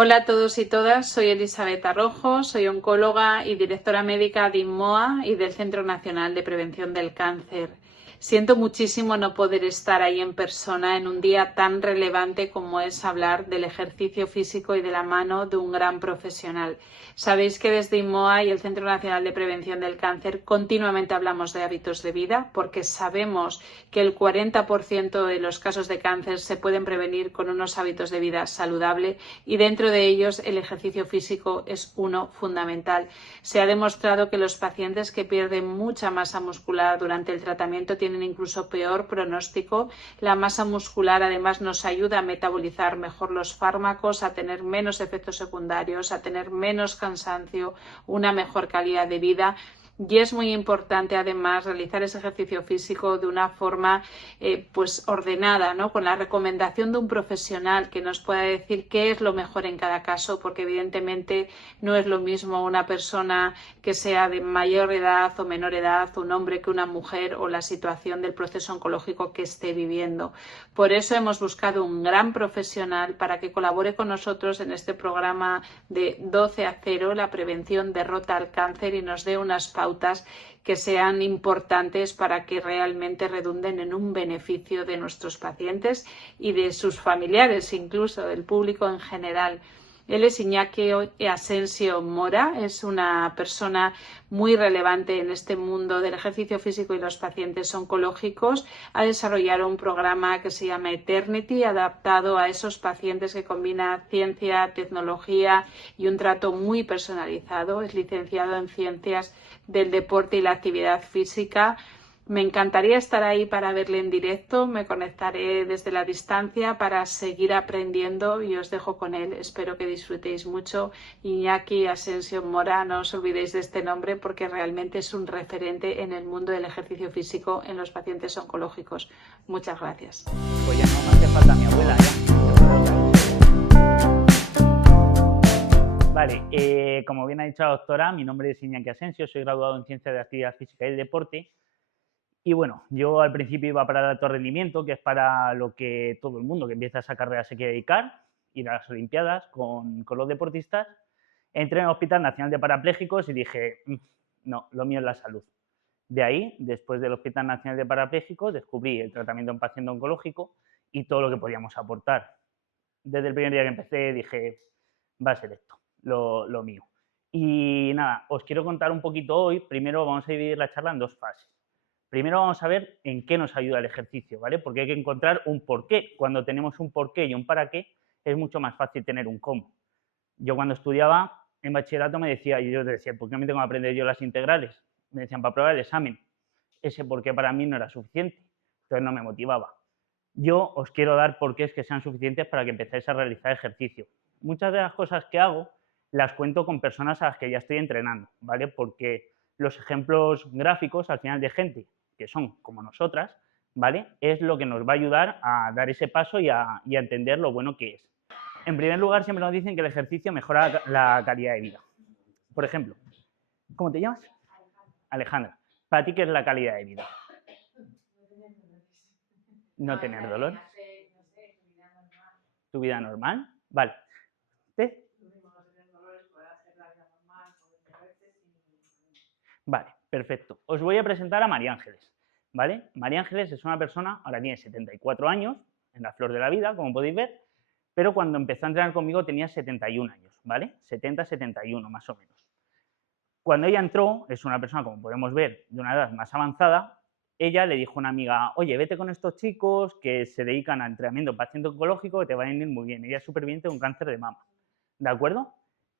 Hola a todos y todas, soy Elizabeth Arrojo, soy oncóloga y directora médica de INMOA y del Centro Nacional de Prevención del Cáncer. Siento muchísimo no poder estar ahí en persona en un día tan relevante como es hablar del ejercicio físico y de la mano de un gran profesional. Sabéis que desde INMOA y el Centro Nacional de Prevención del Cáncer continuamente hablamos de hábitos de vida porque sabemos que el 40% de los casos de cáncer se pueden prevenir con unos hábitos de vida saludables y dentro de ellos el ejercicio físico es uno fundamental. Se ha demostrado que los pacientes que pierden mucha masa muscular durante el tratamiento tienen incluso peor pronóstico. La masa muscular además nos ayuda a metabolizar mejor los fármacos, a tener menos efectos secundarios, a tener menos cansancio, una mejor calidad de vida. Y es muy importante además realizar ese ejercicio físico de una forma ordenada, ¿no? Con la recomendación de un profesional que nos pueda decir qué es lo mejor en cada caso, porque evidentemente no es lo mismo una persona que sea de mayor edad o menor edad, un hombre que una mujer, o la situación del proceso oncológico que esté viviendo. Por eso hemos buscado un gran profesional para que colabore con nosotros en este programa de 12 a 0, la prevención derrota al cáncer, y nos dé unas pautas que sean importantes para que realmente redunden en un beneficio de nuestros pacientes y de sus familiares, incluso del público en general. Él es Iñaki Asensio Mora, es una persona muy relevante en este mundo del ejercicio físico y los pacientes oncológicos. Ha desarrollado un programa que se llama Eternity, adaptado a esos pacientes, que combina ciencia, tecnología y un trato muy personalizado. Es licenciado en Ciencias del Deporte y la Actividad Física. Me encantaría estar ahí para verle en directo. Me conectaré desde la distancia para seguir aprendiendo y os dejo con él. Espero que disfrutéis mucho. Iñaki Asensio Mora, no os olvidéis de este nombre porque realmente es un referente en el mundo del ejercicio físico en los pacientes oncológicos. Muchas gracias. Pues ya no me hace falta mi abuela, ya. Vale, como bien ha dicho la doctora, mi nombre es Iñaki Asensio, soy graduado en Ciencias de Actividad Física y Deporte. Y bueno, yo al principio iba para el alto rendimiento, que es para lo que todo el mundo que empieza esa carrera se quiere dedicar, ir a las Olimpiadas con los deportistas. Entré en el Hospital Nacional de Parapléjicos y dije, no, lo mío es la salud. De ahí, después del Hospital Nacional de Parapléjicos, descubrí el tratamiento en paciente oncológico y todo lo que podíamos aportar. Desde el primer día que empecé dije, va a ser esto, lo mío. Y nada, os quiero contar un poquito hoy. Primero vamos a dividir la charla en dos fases. Primero vamos a ver en qué nos ayuda el ejercicio, ¿vale? Porque hay que encontrar un porqué. Cuando tenemos un porqué y un para qué, es mucho más fácil tener un cómo. Yo cuando estudiaba en bachillerato me decía, y yo decía, ¿por qué me tengo que aprender yo las integrales? Me decían, para probar el examen. Ese porqué para mí no era suficiente, entonces no me motivaba. Yo os quiero dar porqués que sean suficientes para que empecéis a realizar ejercicio. Muchas de las cosas que hago las cuento con personas a las que ya estoy entrenando, ¿vale? Porque los ejemplos gráficos, al final, de gente que son como nosotras, ¿vale? Es lo que nos va a ayudar a dar ese paso y a entender lo bueno que es. En primer lugar, siempre nos dicen que el ejercicio mejora la calidad de vida. Por ejemplo, ¿cómo te llamas? Alejandra. ¿Para ti qué es la calidad de vida? No tener dolor. ¿Tu vida normal? Vale. ¿Usted? Vale, perfecto. Os voy a presentar a María Ángeles, ¿vale? María Ángeles es una persona, ahora tiene 74 años, en la flor de la vida, como podéis ver, pero cuando empezó a entrenar conmigo tenía 71 años, ¿vale? 70, 71 más o menos. Cuando ella entró, es una persona, como podemos ver, de una edad más avanzada. Ella le dijo a una amiga, oye, vete con estos chicos que se dedican a entrenamiento paciente oncológico, que te van a ir muy bien. Ella es superviviente de un cáncer de mama, ¿de acuerdo?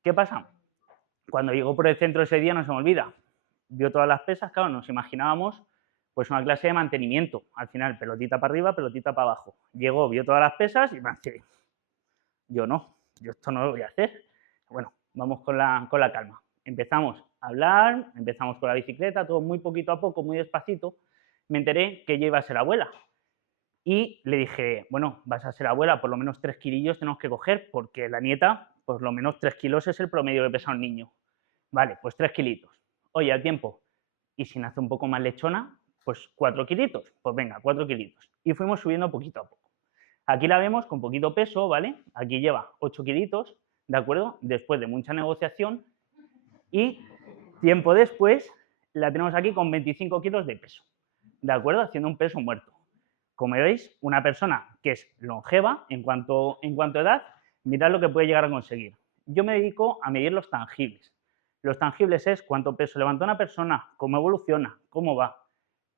¿Qué pasa? Cuando llegó por el centro ese día, no se me olvida, vio todas las pesas, claro, nos imaginábamos pues una clase de mantenimiento, al final, pelotita para arriba, pelotita para abajo. Llegó, vio todas las pesas y me dice, yo no, yo esto no lo voy a hacer. Bueno, vamos con la calma. Empezamos a hablar, empezamos con la bicicleta, todo muy poquito a poco, muy despacito. Me enteré que ella iba a ser abuela. Y le dije, bueno, vas a ser abuela, por lo menos 3 kilillos tenemos que coger, porque la nieta, por lo menos 3 kilos es el promedio que pesa un niño. Vale, pues 3 kilitos. Oye, al tiempo. Y si nace un poco más lechona, pues 4 kilitos. Pues venga, 4 kilitos. Y fuimos subiendo poquito a poco. Aquí la vemos con poquito peso, ¿vale? Aquí lleva 8 kilitos. ¿de acuerdo? Después de mucha negociación y tiempo después la tenemos aquí con 25 kilos de peso, ¿de acuerdo? Haciendo un peso muerto. Como veis, una persona que es longeva en cuanto a edad, mirad lo que puede llegar a conseguir. Yo me dedico a medir los tangibles. Los tangibles es cuánto peso levanta una persona, cómo evoluciona, cómo va.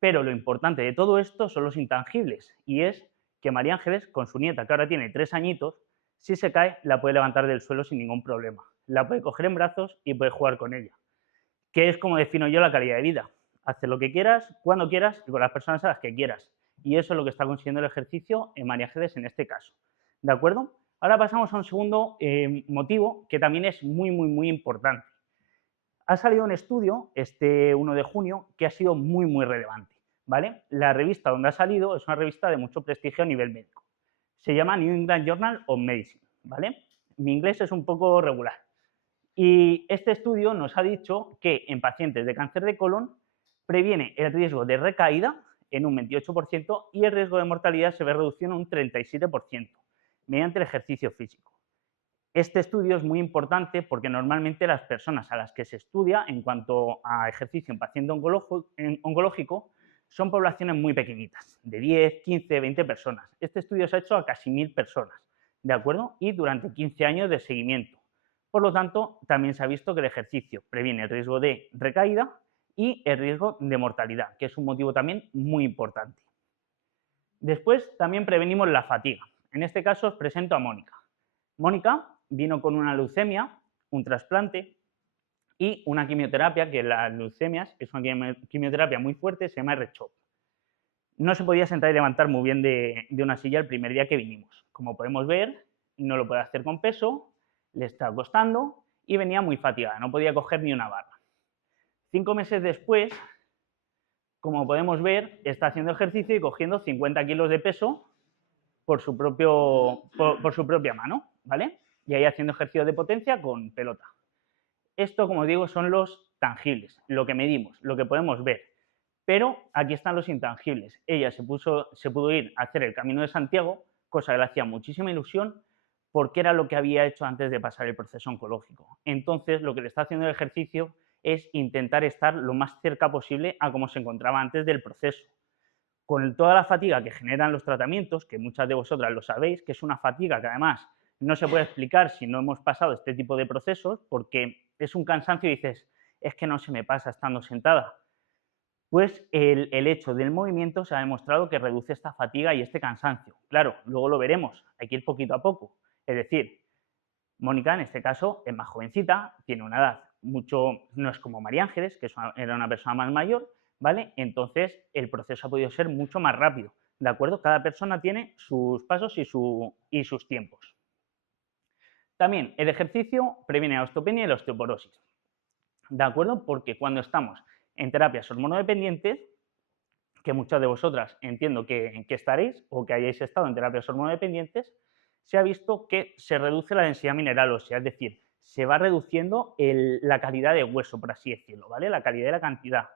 Pero lo importante de todo esto son los intangibles y es que María Ángeles, con su nieta, que ahora tiene 3 añitos, si se cae, la puede levantar del suelo sin ningún problema. La puede coger en brazos y puede jugar con ella. Que es como defino yo la calidad de vida. Hacer lo que quieras, cuando quieras y con las personas a las que quieras. Y eso es lo que está consiguiendo el ejercicio en María Ángeles en este caso. ¿De acuerdo? Ahora pasamos a un segundo motivo que también es muy importante. Ha salido un estudio, este 1 de junio, que ha sido muy relevante, ¿vale? La revista donde ha salido es una revista de mucho prestigio a nivel médico. Se llama New England Journal of Medicine, ¿vale? Mi inglés es un poco regular. Y este estudio nos ha dicho que en pacientes de cáncer de colon previene el riesgo de recaída en un 28% y el riesgo de mortalidad se ve reducido en un 37% mediante el ejercicio físico. Este estudio es muy importante porque normalmente las personas a las que se estudia en cuanto a ejercicio en paciente oncológico son poblaciones muy pequeñitas, de 10, 15, 20 personas. Este estudio se ha hecho a casi 1000 personas, ¿de acuerdo? Y durante 15 años de seguimiento. Por lo tanto, también se ha visto que el ejercicio previene el riesgo de recaída y el riesgo de mortalidad, que es un motivo también muy importante. Después, también prevenimos la fatiga. En este caso os presento a Mónica. Mónica vino con una leucemia, un trasplante y una quimioterapia, que las leucemias es una quimioterapia muy fuerte, se llama R-CHOP. No se podía sentar y levantar muy bien de una silla el primer día que vinimos. Como podemos ver, no lo puede hacer con peso, le está costando y venía muy fatigada, no podía coger ni una barra. 5 meses después, como podemos ver, está haciendo ejercicio y cogiendo 50 kilos de peso por su propia mano, ¿vale? Y ahí haciendo ejercicio de potencia con pelota. Esto, como digo, son los tangibles, lo que medimos, lo que podemos ver. Pero aquí están los intangibles. Ella se pudo ir a hacer el Camino de Santiago, cosa que le hacía muchísima ilusión, porque era lo que había hecho antes de pasar el proceso oncológico. Entonces, lo que le está haciendo el ejercicio es intentar estar lo más cerca posible a como se encontraba antes del proceso. Con toda la fatiga que generan los tratamientos, que muchas de vosotras lo sabéis, que es una fatiga que además no se puede explicar si no hemos pasado este tipo de procesos, porque es un cansancio y dices, es que no se me pasa estando sentada. Pues el hecho del movimiento se ha demostrado que reduce esta fatiga y este cansancio. Claro, luego lo veremos, hay que ir poquito a poco. Es decir, Mónica en este caso es más jovencita, tiene una edad no es como María Ángeles, que era una persona más mayor, ¿vale? Entonces el proceso ha podido ser mucho más rápido, ¿de acuerdo? Cada persona tiene sus pasos y sus tiempos. También el ejercicio previene la osteopenia y la osteoporosis, ¿de acuerdo? Porque cuando estamos en terapias hormonodependientes, que muchas de vosotras entiendo que estaréis o que hayáis estado en terapias hormonodependientes, se ha visto que se reduce la densidad mineral ósea, es decir, se va reduciendo la calidad de hueso, por así decirlo, ¿vale? La calidad y la cantidad.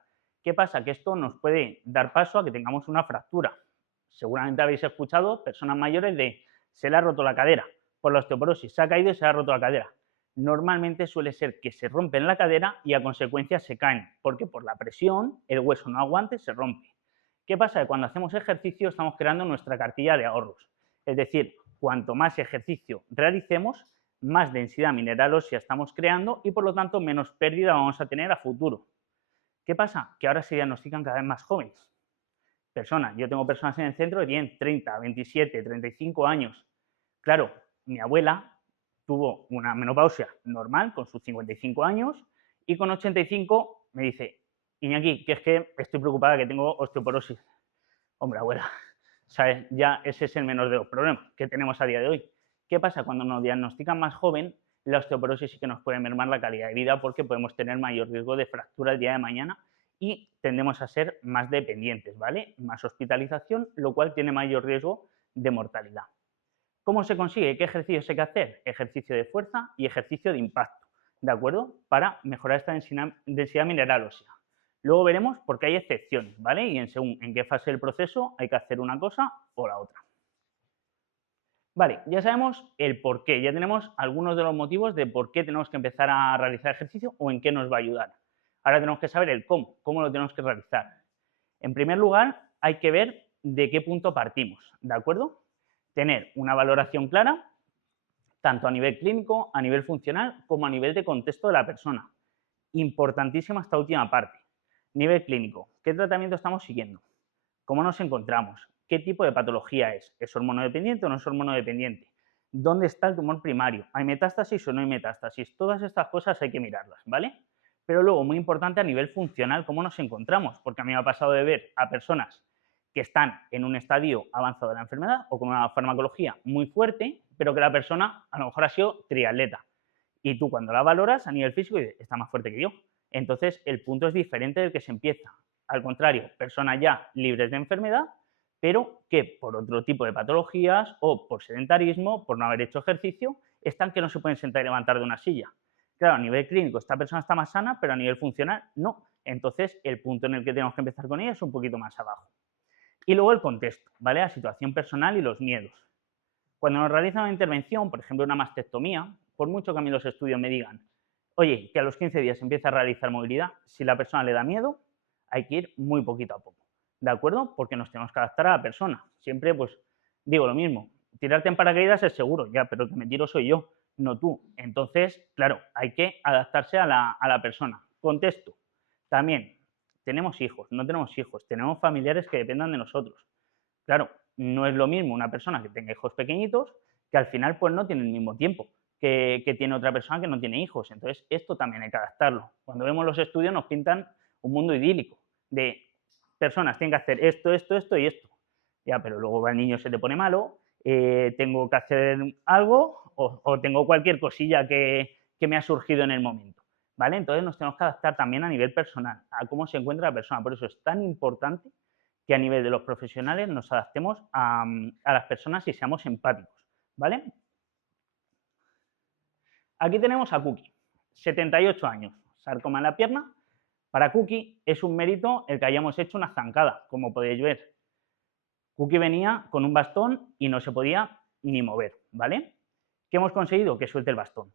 ¿Qué pasa? Que esto nos puede dar paso a que tengamos una fractura. Seguramente habéis escuchado personas mayores de se le ha roto la cadera por la osteoporosis, se ha caído y se le ha roto la cadera. Normalmente suele ser que se rompen la cadera y a consecuencia se caen, porque por la presión el hueso no aguanta y se rompe. ¿Qué pasa? Que cuando hacemos ejercicio estamos creando nuestra cartilla de ahorros. Es decir, cuanto más ejercicio realicemos, más densidad mineral ósea estamos creando y por lo tanto menos pérdida vamos a tener a futuro. ¿Qué pasa? Que ahora se diagnostican cada vez más jóvenes. Yo tengo personas en el centro que tienen 30, 27, 35 años. Claro, mi abuela tuvo una menopausia normal con sus 55 años y con 85 me dice, Iñaki, que es que estoy preocupada que tengo osteoporosis. Hombre, abuela, ¿sabes? Ya ese es el menor de los problemas que tenemos a día de hoy. ¿Qué pasa? Cuando nos diagnostican más joven, la osteoporosis sí que nos puede mermar la calidad de vida porque podemos tener mayor riesgo de fractura el día de mañana y tendemos a ser más dependientes, ¿vale? Más hospitalización, lo cual tiene mayor riesgo de mortalidad. ¿Cómo se consigue? ¿Qué ejercicios hay que hacer? Ejercicio de fuerza y ejercicio de impacto, ¿de acuerdo? Para mejorar esta densidad mineral ósea. Luego veremos por qué hay excepciones, ¿vale? Y según en qué fase del proceso hay que hacer una cosa o la otra. Vale, ya sabemos el por qué, ya tenemos algunos de los motivos de por qué tenemos que empezar a realizar ejercicio o en qué nos va a ayudar. Ahora tenemos que saber el cómo lo tenemos que realizar. En primer lugar, hay que ver de qué punto partimos, ¿de acuerdo? Tener una valoración clara, tanto a nivel clínico, a nivel funcional, como a nivel de contexto de la persona. Importantísima esta última parte. Nivel clínico, ¿qué tratamiento estamos siguiendo? ¿Cómo nos encontramos? ¿Qué tipo de patología es? ¿Es hormonodependiente o no es hormonodependiente? ¿Dónde está el tumor primario? ¿Hay metástasis o no hay metástasis? Todas estas cosas hay que mirarlas, ¿vale? Pero luego, muy importante a nivel funcional, ¿cómo nos encontramos? Porque a mí me ha pasado de ver a personas que están en un estadio avanzado de la enfermedad o con una farmacología muy fuerte, pero que la persona a lo mejor ha sido triatleta. Y tú cuando la valoras a nivel físico dices, está más fuerte que yo. Entonces el punto es diferente del que se empieza. Al contrario, personas ya libres de enfermedad, pero que por otro tipo de patologías o por sedentarismo, por no haber hecho ejercicio, están que no se pueden sentar y levantar de una silla. Claro, a nivel clínico esta persona está más sana, pero a nivel funcional no. Entonces el punto en el que tenemos que empezar con ella es un poquito más abajo. Y luego el contexto, ¿vale? La situación personal y los miedos. Cuando nos realizan una intervención, por ejemplo una mastectomía, por mucho que a mí los estudios me digan, oye, que a los 15 días empieza a realizar movilidad, si la persona le da miedo, hay que ir muy poquito a poco, ¿de acuerdo? Porque nos tenemos que adaptar a la persona. Siempre, pues, digo lo mismo, tirarte en paracaídas es seguro, ya, pero el que me tiro soy yo, no tú. Entonces, claro, hay que adaptarse a la persona. Contexto, también, tenemos hijos, no tenemos hijos, tenemos familiares que dependan de nosotros. Claro, no es lo mismo una persona que tenga hijos pequeñitos que al final pues no tiene el mismo tiempo que tiene otra persona que no tiene hijos. Entonces, esto también hay que adaptarlo. Cuando vemos los estudios nos pintan un mundo idílico de personas tienen que hacer esto, esto, esto y esto. Ya, pero luego va el niño, se te pone malo, tengo que hacer algo o tengo cualquier cosilla que me ha surgido en el momento. ¿Vale? Entonces nos tenemos que adaptar también a nivel personal, a cómo se encuentra la persona. Por eso es tan importante que a nivel de los profesionales nos adaptemos a las personas y seamos empáticos, ¿vale? Aquí tenemos a Cookie, 78 años, sarcoma en la pierna. Para Cookie es un mérito el que hayamos hecho una zancada, como podéis ver. Cookie venía con un bastón y no se podía ni mover, ¿vale? ¿Qué hemos conseguido? Que suelte el bastón,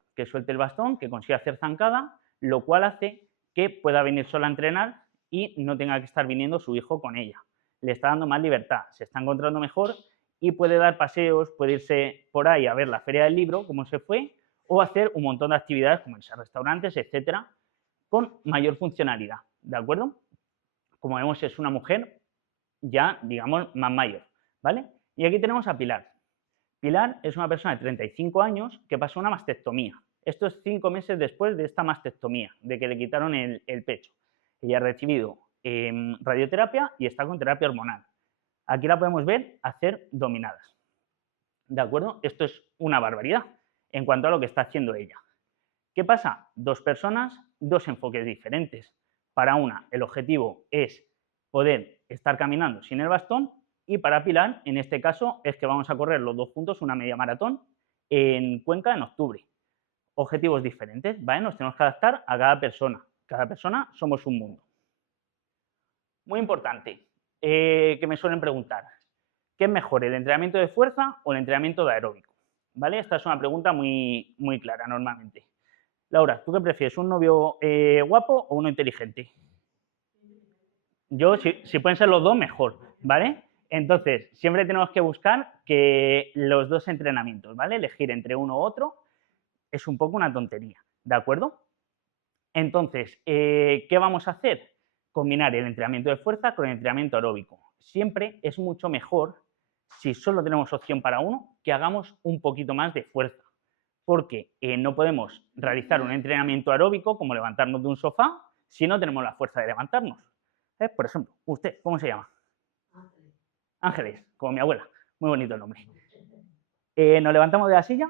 que consiga hacer zancada, lo cual hace que pueda venir sola a entrenar y no tenga que estar viniendo su hijo con ella. Le está dando más libertad, se está encontrando mejor y puede dar paseos, puede irse por ahí a ver la feria del libro, como se fue, o hacer un montón de actividades como irse a restaurantes, etcétera, con mayor funcionalidad, ¿de acuerdo? Como vemos, es una mujer ya, digamos, más mayor, ¿vale? Y aquí tenemos a Pilar. Pilar es una persona de 35 años que pasó una mastectomía. Esto es 5 meses después de esta mastectomía, de que le quitaron el pecho. Ella ha recibido radioterapia y está con terapia hormonal. Aquí la podemos ver hacer dominadas. ¿De acuerdo? Esto es una barbaridad en cuanto a lo que está haciendo ella. ¿Qué pasa? Dos personas, dos enfoques diferentes. Para una, el objetivo es poder estar caminando sin el bastón y para Pilar, en este caso, es que vamos a correr los dos juntos una media maratón en Cuenca en octubre. Objetivos diferentes, ¿vale? Nos tenemos que adaptar a cada persona. Cada persona somos un mundo. Muy importante, que me suelen preguntar, ¿qué es mejor, el entrenamiento de fuerza o el entrenamiento de aeróbico? ¿Vale? Esta es una pregunta muy, muy clara normalmente. Laura, ¿tú qué prefieres, un novio guapo o uno inteligente? Yo, si pueden ser los dos, mejor, ¿vale? Entonces, siempre tenemos que buscar que los dos entrenamientos, ¿vale? Elegir entre uno u otro es un poco una tontería, ¿de acuerdo? Entonces, ¿qué vamos a hacer? Combinar el entrenamiento de fuerza con el entrenamiento aeróbico. Siempre es mucho mejor, si solo tenemos opción para uno, que hagamos un poquito más de fuerza. Porque no podemos realizar un entrenamiento aeróbico como levantarnos de un sofá si no tenemos la fuerza de levantarnos. Por ejemplo, ¿usted cómo se llama? Ángeles, como mi abuela. Muy bonito el nombre. Nos levantamos de la silla,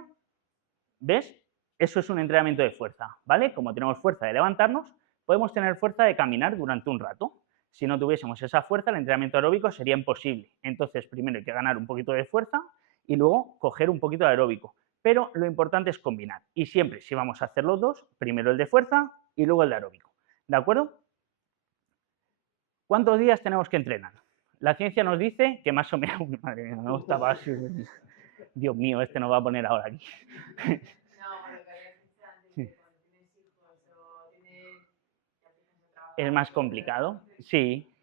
¿ves? Eso es un entrenamiento de fuerza, ¿vale? Como tenemos fuerza de levantarnos, podemos tener fuerza de caminar durante un rato. Si no tuviésemos esa fuerza, el entrenamiento aeróbico sería imposible. Entonces, primero hay que ganar un poquito de fuerza y luego coger un poquito de aeróbico. Pero lo importante es combinar. Y siempre, si vamos a hacer los dos, primero el de fuerza y luego el de aeróbico. ¿De acuerdo? ¿Cuántos días tenemos que entrenar? La ciencia nos dice que más o menos... Madre mía, me gustaba así. Dios mío, este nos va a poner ahora aquí. Es más complicado. Sí,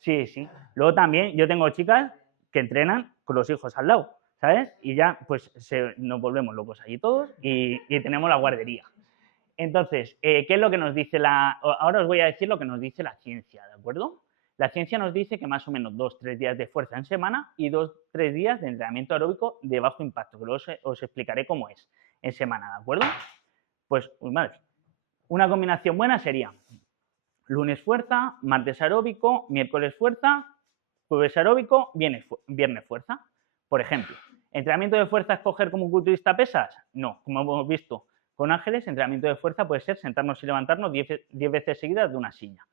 sí, sí. Luego también yo tengo chicas que entrenan con los hijos al lado, ¿sabes? Y ya pues nos volvemos locos allí todos y tenemos la guardería. Entonces, ¿qué es lo que nos dice ahora os voy a decir lo que nos dice la ciencia, ¿de acuerdo? La ciencia nos dice que más o menos 2-3 días de fuerza en semana y 2-3 días de entrenamiento aeróbico de bajo impacto, que luego os explicaré cómo es en semana, ¿de acuerdo? Pues, madre, una combinación buena sería lunes fuerza, martes aeróbico, miércoles fuerza, jueves aeróbico, viernes fuerza. Por ejemplo, ¿entrenamiento de fuerza es coger como un culturista pesas? No, como hemos visto con Ángeles, entrenamiento de fuerza puede ser sentarnos y levantarnos 10 veces seguidas de una silla.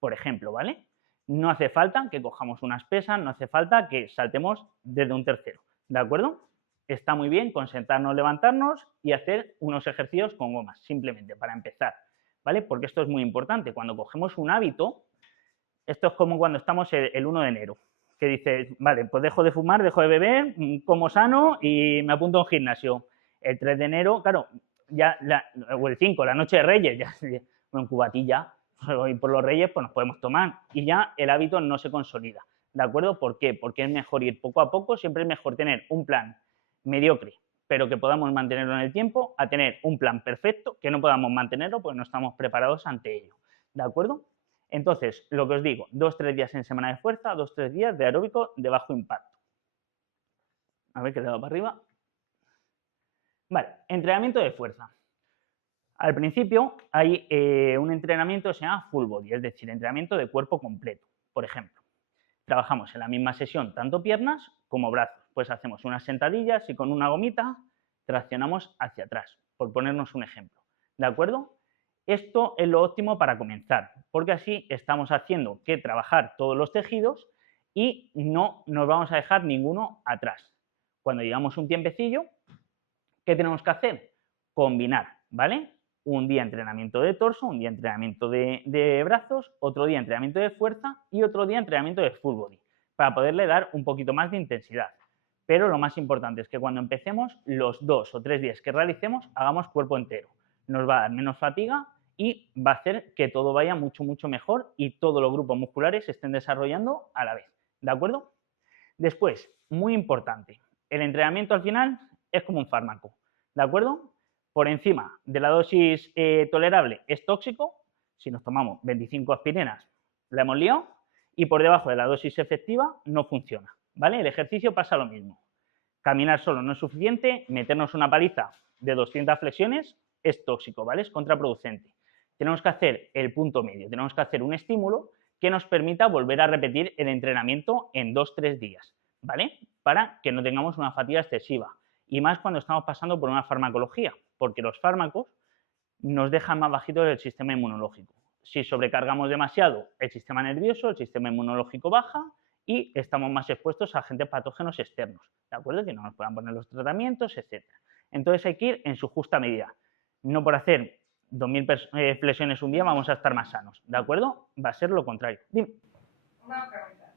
Por ejemplo, ¿vale? No hace falta que cojamos unas pesas, no hace falta que saltemos desde un tercero, ¿de acuerdo? Está muy bien con sentarnos, levantarnos y hacer unos ejercicios con gomas, simplemente para empezar, ¿vale? Porque esto es muy importante. Cuando cogemos un hábito, esto es como cuando estamos el 1 de enero, que dices, vale, pues dejo de fumar, dejo de beber, como sano y me apunto a un gimnasio. El 3 de enero, claro, ya, o el 5, la noche de Reyes, ya, en cubatilla, y por los Reyes pues nos podemos tomar y ya el hábito no se consolida, ¿de acuerdo? ¿Por qué? Porque es mejor ir poco a poco, siempre es mejor tener un plan mediocre, pero que podamos mantenerlo en el tiempo, a tener un plan perfecto que no podamos mantenerlo porque no estamos preparados ante ello, ¿de acuerdo? Entonces, lo que os digo, 2-3 días en semana de fuerza, 2-3 días de aeróbico de bajo impacto. A ver que le he dado para arriba. Vale, entrenamiento de fuerza. Al principio hay un entrenamiento que se llama full body, es decir, entrenamiento de cuerpo completo. Por ejemplo, trabajamos en la misma sesión tanto piernas como brazos. Pues hacemos unas sentadillas y con una gomita traccionamos hacia atrás, por ponernos un ejemplo. ¿De acuerdo? Esto es lo óptimo para comenzar, porque así estamos haciendo que trabajar todos los tejidos y no nos vamos a dejar ninguno atrás. Cuando llevamos un tiempecillo, ¿qué tenemos que hacer? Combinar, ¿vale? Un día entrenamiento de torso, un día entrenamiento de brazos, otro día entrenamiento de fuerza y otro día entrenamiento de full body, para poderle dar un poquito más de intensidad. Pero lo más importante es que cuando empecemos, los 2 o 3 días que realicemos, hagamos cuerpo entero. Nos va a dar menos fatiga y va a hacer que todo vaya mucho, mucho mejor y todos los grupos musculares se estén desarrollando a la vez, ¿de acuerdo? Después, muy importante, el entrenamiento al final es como un fármaco, ¿de acuerdo? Por encima de la dosis tolerable es tóxico, si nos tomamos 25 aspirinas la hemos liado, y por debajo de la dosis efectiva no funciona, ¿vale? El ejercicio pasa lo mismo. Caminar solo no es suficiente, meternos una paliza de 200 flexiones es tóxico, ¿vale? Es contraproducente. Tenemos que hacer el punto medio, tenemos que hacer un estímulo que nos permita volver a repetir el entrenamiento en 2-3 días, ¿vale? Para que no tengamos una fatiga excesiva. Y más cuando estamos pasando por una farmacología, porque los fármacos nos dejan más bajitos el sistema inmunológico. Si sobrecargamos demasiado el sistema nervioso, el sistema inmunológico baja y estamos más expuestos a agentes patógenos externos, ¿de acuerdo? Que no nos puedan poner los tratamientos, etc. Entonces hay que ir en su justa medida. No por hacer 2000 flexiones un día vamos a estar más sanos, ¿de acuerdo? Va a ser lo contrario. Dime. Una pregunta.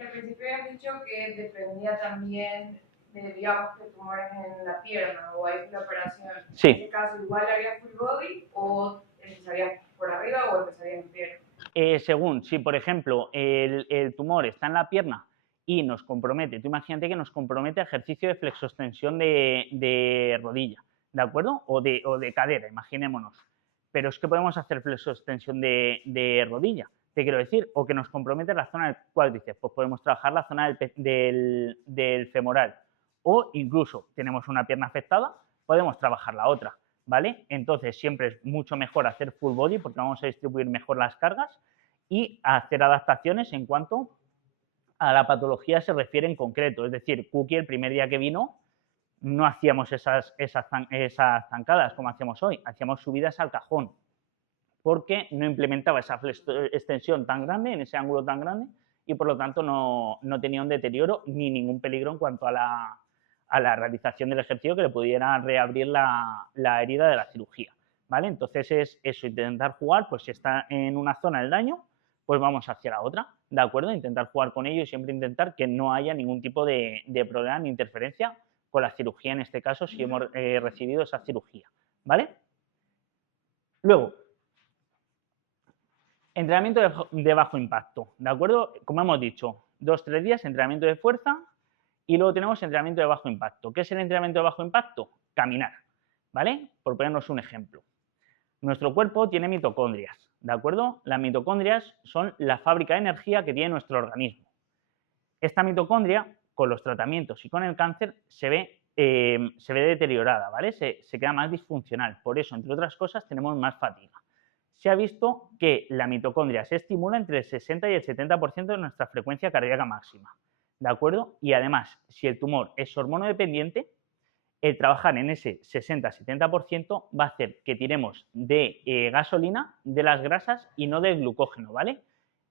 Al principio has dicho que dependía también de, digamos, que tumores en la pierna o hay una operación. Sí. En este caso, igual haría full body o empezaría por arriba o empezaría en pierna. Según, si por ejemplo el tumor está en la pierna y nos compromete, tú imagínate que nos compromete a ejercicio de flexoextensión de rodilla, ¿de acuerdo? O de cadera, imaginémonos. Pero es que podemos hacer flexoextensión de rodilla, te quiero decir, o que nos compromete la zona del cuádriceps, pues podemos trabajar la zona del femoral. O incluso tenemos una pierna afectada, podemos trabajar la otra, ¿vale? Entonces siempre es mucho mejor hacer full body porque vamos a distribuir mejor las cargas y hacer adaptaciones en cuanto a la patología se refiere en concreto. Es decir, Cookie el primer día que vino no hacíamos esas zancadas como hacemos hoy, hacíamos subidas al cajón porque no implementaba esa extensión tan grande, en ese ángulo tan grande y por lo tanto no tenía un deterioro ni ningún peligro en cuanto a la realización del ejercicio que le pudiera reabrir la herida de la cirugía, ¿vale? Entonces es eso, intentar jugar, pues si está en una zona del daño, pues vamos hacia la otra, ¿de acuerdo? Intentar jugar con ello y siempre intentar que no haya ningún tipo de problema ni interferencia con la cirugía en este caso, si hemos recibido esa cirugía, ¿vale? Luego, entrenamiento de bajo impacto, ¿de acuerdo? Como hemos dicho, 2-3 días, entrenamiento de fuerza y luego tenemos entrenamiento de bajo impacto. ¿Qué es el entrenamiento de bajo impacto? Caminar, ¿vale? Por ponernos un ejemplo. Nuestro cuerpo tiene mitocondrias, ¿de acuerdo? Las mitocondrias son la fábrica de energía que tiene nuestro organismo. Esta mitocondria, con los tratamientos y con el cáncer, se ve deteriorada, ¿vale? Se queda más disfuncional. Por eso, entre otras cosas, tenemos más fatiga. Se ha visto que la mitocondria se estimula entre el 60 y el 70% de nuestra frecuencia cardíaca máxima, ¿de acuerdo? Y además, si el tumor es hormonodependiente, el trabajar en ese 60-70% va a hacer que tiremos de gasolina, de las grasas y no del glucógeno, ¿vale?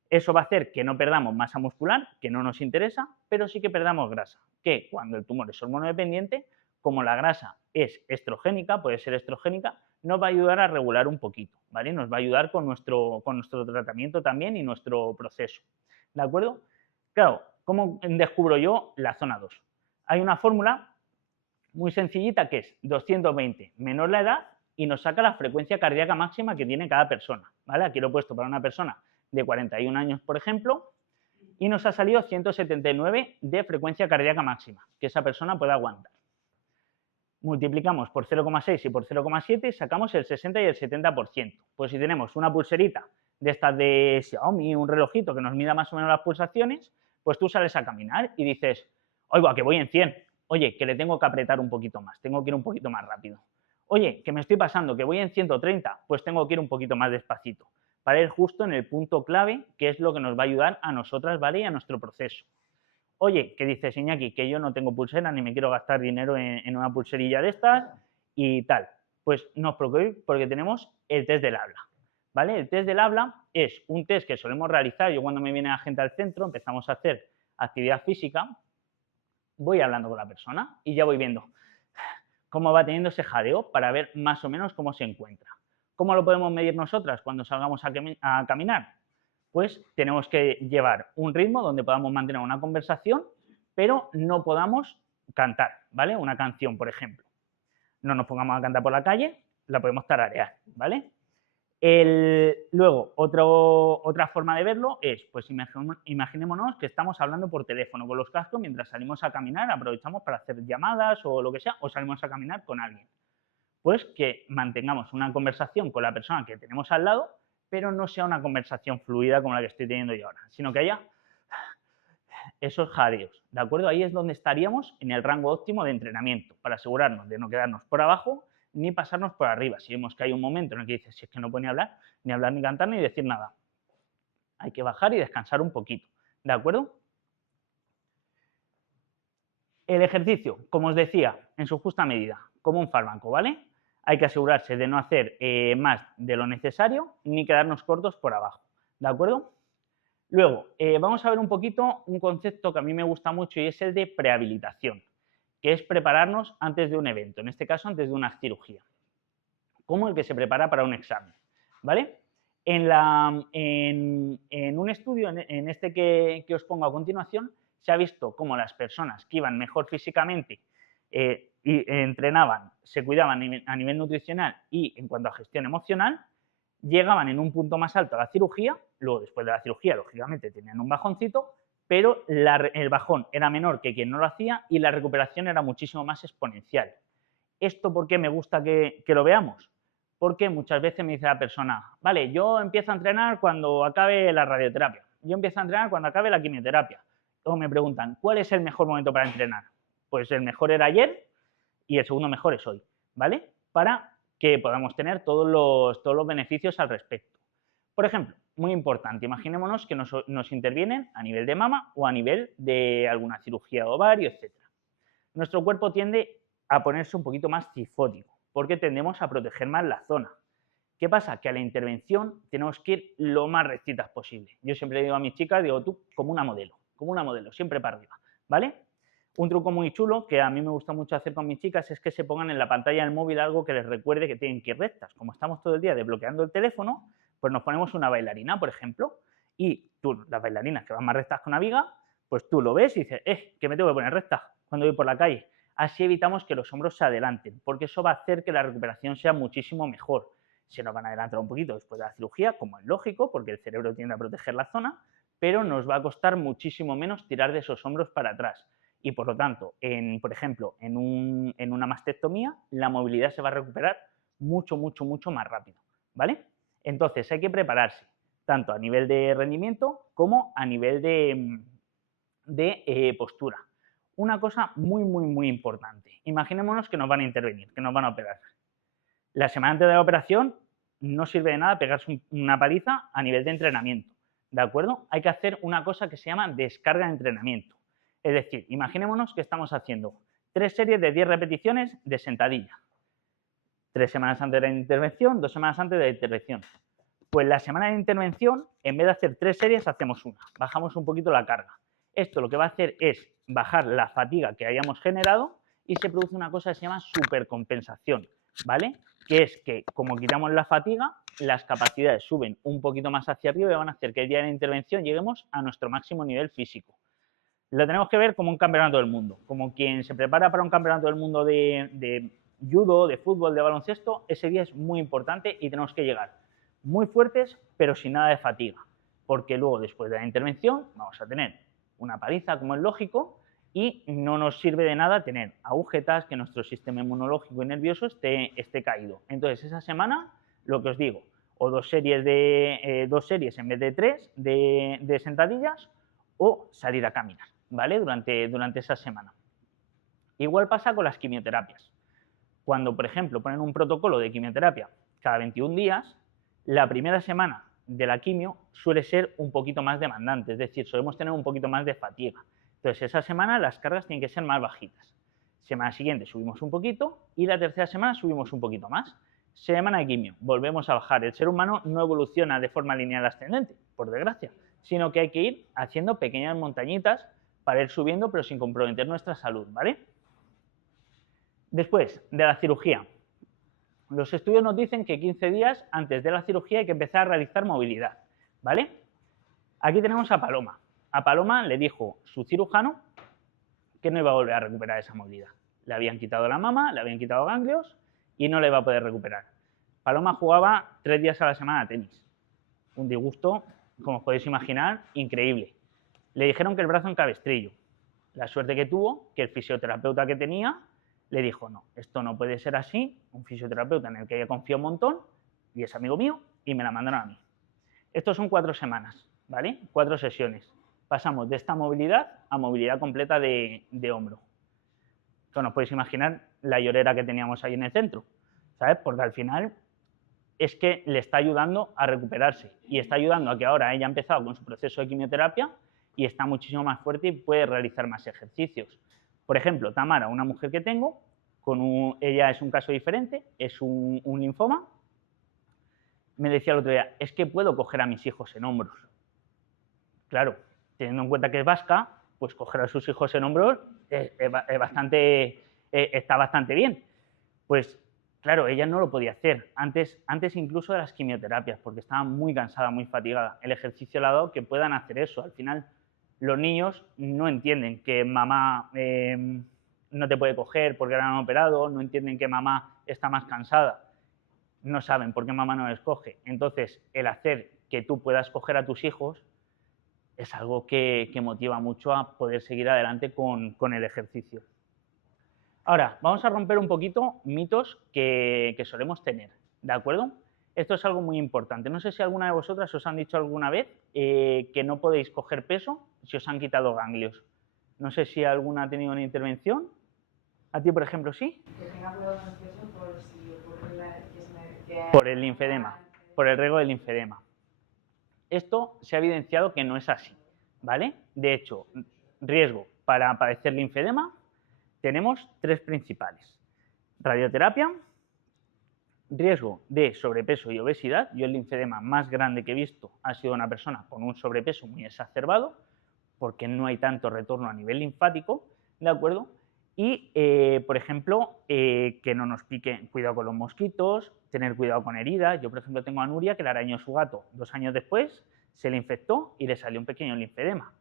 Eso va a hacer que no perdamos masa muscular, que no nos interesa, pero sí que perdamos grasa, que cuando el tumor es hormonodependiente, como la grasa es estrogénica, puede ser estrogénica, nos va a ayudar a regular un poquito, ¿vale? Nos va a ayudar con nuestro tratamiento también y nuestro proceso, ¿de acuerdo? Claro, ¿cómo descubro yo la zona 2? Hay una fórmula muy sencillita que es 220 menos la edad y nos saca la frecuencia cardíaca máxima que tiene cada persona, ¿vale? Aquí lo he puesto para una persona de 41 años, por ejemplo, y nos ha salido 179 de frecuencia cardíaca máxima, que esa persona puede aguantar. Multiplicamos por 0,6 y por 0,7 y sacamos el 60 y el 70%. Pues si tenemos una pulserita de estas de Xiaomi, un relojito que nos mida más o menos las pulsaciones, pues tú sales a caminar y dices, oiga, que voy en 100, oye, que le tengo que apretar un poquito más, tengo que ir un poquito más rápido. Oye, que me estoy pasando, que voy en 130, pues tengo que ir un poquito más despacito, para ir justo en el punto clave, que es lo que nos va a ayudar a nosotras, ¿vale? Y a nuestro proceso. Oye, que dices, Iñaki, que yo no tengo pulsera ni me quiero gastar dinero en una pulserilla de estas y tal. Pues no os preocupéis porque tenemos el test del habla, ¿vale? El test del habla es un test que solemos realizar. Yo cuando me viene la gente al centro empezamos a hacer actividad física, voy hablando con la persona y ya voy viendo cómo va teniendo ese jadeo para ver más o menos cómo se encuentra. ¿Cómo lo podemos medir nosotras cuando salgamos a caminar? Pues tenemos que llevar un ritmo donde podamos mantener una conversación, pero no podamos cantar, ¿vale? Una canción, por ejemplo. No nos pongamos a cantar por la calle, la podemos tararear, ¿vale? Luego, otra forma de verlo es, pues imaginémonos que estamos hablando por teléfono con los cascos mientras salimos a caminar, aprovechamos para hacer llamadas o lo que sea, o salimos a caminar con alguien. Pues que mantengamos una conversación con la persona que tenemos al lado, pero no sea una conversación fluida como la que estoy teniendo yo ahora, sino que haya esos jadeos, ¿de acuerdo? Ahí es donde estaríamos en el rango óptimo de entrenamiento, para asegurarnos de no quedarnos por abajo ni pasarnos por arriba. Si vemos que hay un momento en el que dices, si es que no puedo ni hablar, ni cantar, ni decir nada. Hay que bajar y descansar un poquito, ¿de acuerdo? El ejercicio, como os decía, en su justa medida, como un fármaco, ¿vale? Hay que asegurarse de no hacer más de lo necesario ni quedarnos cortos por abajo, ¿de acuerdo? Luego, vamos a ver un poquito un concepto que a mí me gusta mucho y es el de prehabilitación, que es prepararnos antes de un evento, en este caso antes de una cirugía, como el que se prepara para un examen, ¿vale? En un estudio, en este que os pongo a continuación, se ha visto cómo las personas que iban mejor físicamente y entrenaban, se cuidaban a nivel nutricional y en cuanto a gestión emocional, llegaban en un punto más alto a la cirugía, luego después de la cirugía, lógicamente, tenían un bajoncito, pero el bajón era menor que quien no lo hacía y la recuperación era muchísimo más exponencial. ¿Esto por qué me gusta que lo veamos? Porque muchas veces me dice la persona, vale, yo empiezo a entrenar cuando acabe la radioterapia, yo empiezo a entrenar cuando acabe la quimioterapia. O me preguntan, ¿cuál es el mejor momento para entrenar? Pues el mejor era ayer y el segundo mejor es hoy, ¿vale? Para que podamos tener todos los beneficios al respecto. Por ejemplo, muy importante, imaginémonos que nos intervienen a nivel de mama o a nivel de alguna cirugía de ovario, etc. Nuestro cuerpo tiende a ponerse un poquito más cifótico, porque tendemos a proteger más la zona. ¿Qué pasa? Que a la intervención tenemos que ir lo más rectitas posible. Yo siempre digo a mis chicas, digo, tú como una modelo, siempre para arriba, ¿vale? Un truco muy chulo que a mí me gusta mucho hacer con mis chicas es que se pongan en la pantalla del móvil algo que les recuerde que tienen que ir rectas. Como estamos todo el día desbloqueando el teléfono, pues nos ponemos una bailarina, por ejemplo, y tú, las bailarinas que van más rectas que una viga, pues tú lo ves y dices, que me tengo que poner recta cuando voy por la calle. Así evitamos que los hombros se adelanten, porque eso va a hacer que la recuperación sea muchísimo mejor. Se nos van a adelantar un poquito después de la cirugía, como es lógico, porque el cerebro tiende a proteger la zona, pero nos va a costar muchísimo menos tirar de esos hombros para atrás. Y por lo tanto, por ejemplo, en una mastectomía, la movilidad se va a recuperar mucho más rápido, ¿vale? Entonces hay que prepararse, tanto a nivel de rendimiento como a nivel de postura. Una cosa muy importante. Imaginémonos que nos van a intervenir, que nos van a operar. La semana antes de la operación no sirve de nada pegarse una paliza a nivel de entrenamiento, ¿de acuerdo? Hay que hacer una cosa que se llama descarga de entrenamiento. Es decir, imaginémonos que estamos haciendo 3 series de 10 repeticiones de sentadilla. 3 semanas antes de la intervención, 2 semanas antes de la intervención. Pues la semana de intervención, en vez de hacer 3 series, hacemos una. Bajamos un poquito la carga. Esto lo que va a hacer es bajar la fatiga que hayamos generado y se produce una cosa que se llama supercompensación, ¿vale? Que es que, como quitamos la fatiga, las capacidades suben un poquito más hacia arriba y van a hacer que el día de la intervención lleguemos a nuestro máximo nivel físico. Lo tenemos que ver como un campeonato del mundo, como quien se prepara para un campeonato del mundo de judo, de fútbol, de baloncesto. Ese día es muy importante y tenemos que llegar muy fuertes, pero sin nada de fatiga, porque luego, después de la intervención, vamos a tener una paliza, como es lógico, y no nos sirve de nada tener agujetas, que nuestro sistema inmunológico y nervioso esté caído. Entonces, esa semana, lo que os digo, o 2 series en vez de 3 de sentadillas, o salir a caminar, ¿vale? Durante esa semana. Igual pasa con las quimioterapias. Cuando, por ejemplo, ponen un protocolo de quimioterapia cada 21 días, la primera semana de la quimio suele ser un poquito más demandante, es decir, solemos tener un poquito más de fatiga. Entonces, esa semana las cargas tienen que ser más bajitas. Semana siguiente subimos un poquito y la tercera semana subimos un poquito más. Semana de quimio, volvemos a bajar. El ser humano no evoluciona de forma lineal ascendente, por desgracia, sino que hay que ir haciendo pequeñas montañitas para ir subiendo, pero sin comprometer nuestra salud, ¿vale? Después de la cirugía, los estudios nos dicen que 15 días antes de la cirugía hay que empezar a realizar movilidad, ¿vale? Aquí tenemos a Paloma. A Paloma le dijo su cirujano que no iba a volver a recuperar esa movilidad. Le habían quitado la mama, le habían quitado ganglios y no le iba a poder recuperar. Paloma jugaba 3 días a la semana a tenis. Un disgusto, como os podéis imaginar, increíble. Le dijeron que el brazo en cabestrillo. La suerte que tuvo, que el fisioterapeuta que tenía le dijo, no, esto no puede ser así, un fisioterapeuta en el que ella confía un montón y es amigo mío, y me la mandaron a mí. Estos son 4 semanas, ¿vale? 4 sesiones. Pasamos de esta movilidad a movilidad completa de hombro. Entonces, os podéis imaginar la llorera que teníamos ahí en el centro, ¿sabes? Porque al final es que le está ayudando a recuperarse y está ayudando a que ahora ella ha empezado con su proceso de quimioterapia y está muchísimo más fuerte y puede realizar más ejercicios. Por ejemplo, Tamara, una mujer que tengo, ella es un caso diferente, es un linfoma, me decía el otro día, es que puedo coger a mis hijos en hombros. Claro, teniendo en cuenta que es vasca, pues coger a sus hijos en hombros está bastante bien. Pues claro, ella no lo podía hacer, antes incluso de las quimioterapias, porque estaba muy cansada, muy fatigada. El ejercicio le ha dado que puedan hacer eso. Al final, los niños no entienden que mamá no te puede coger porque la han operado, no entienden que mamá está más cansada, no saben por qué mamá no les coge. Entonces, el hacer que tú puedas coger a tus hijos es algo que motiva mucho a poder seguir adelante con el ejercicio. Ahora, vamos a romper un poquito mitos que solemos tener, ¿de acuerdo? Esto es algo muy importante. No sé si alguna de vosotras os han dicho alguna vez que no podéis coger peso si os han quitado ganglios. No sé si alguna ha tenido una intervención. ¿A ti, por ejemplo, sí? Que tenga cuidado con el peso por si ocurre por el linfedema, por el riesgo del linfedema. Esto se ha evidenciado que no es así, ¿vale? De hecho, riesgo para padecer linfedema tenemos 3 principales. Radioterapia, riesgo de sobrepeso y obesidad. Yo el linfedema más grande que he visto ha sido una persona con un sobrepeso muy exacerbado, porque no hay tanto retorno a nivel linfático, ¿de acuerdo? Y, por ejemplo, que no nos pique, cuidado con los mosquitos, tener cuidado con heridas. Yo, por ejemplo, tengo a Nuria que le arañó su gato 2 años después, se le infectó y le salió un pequeño linfedema.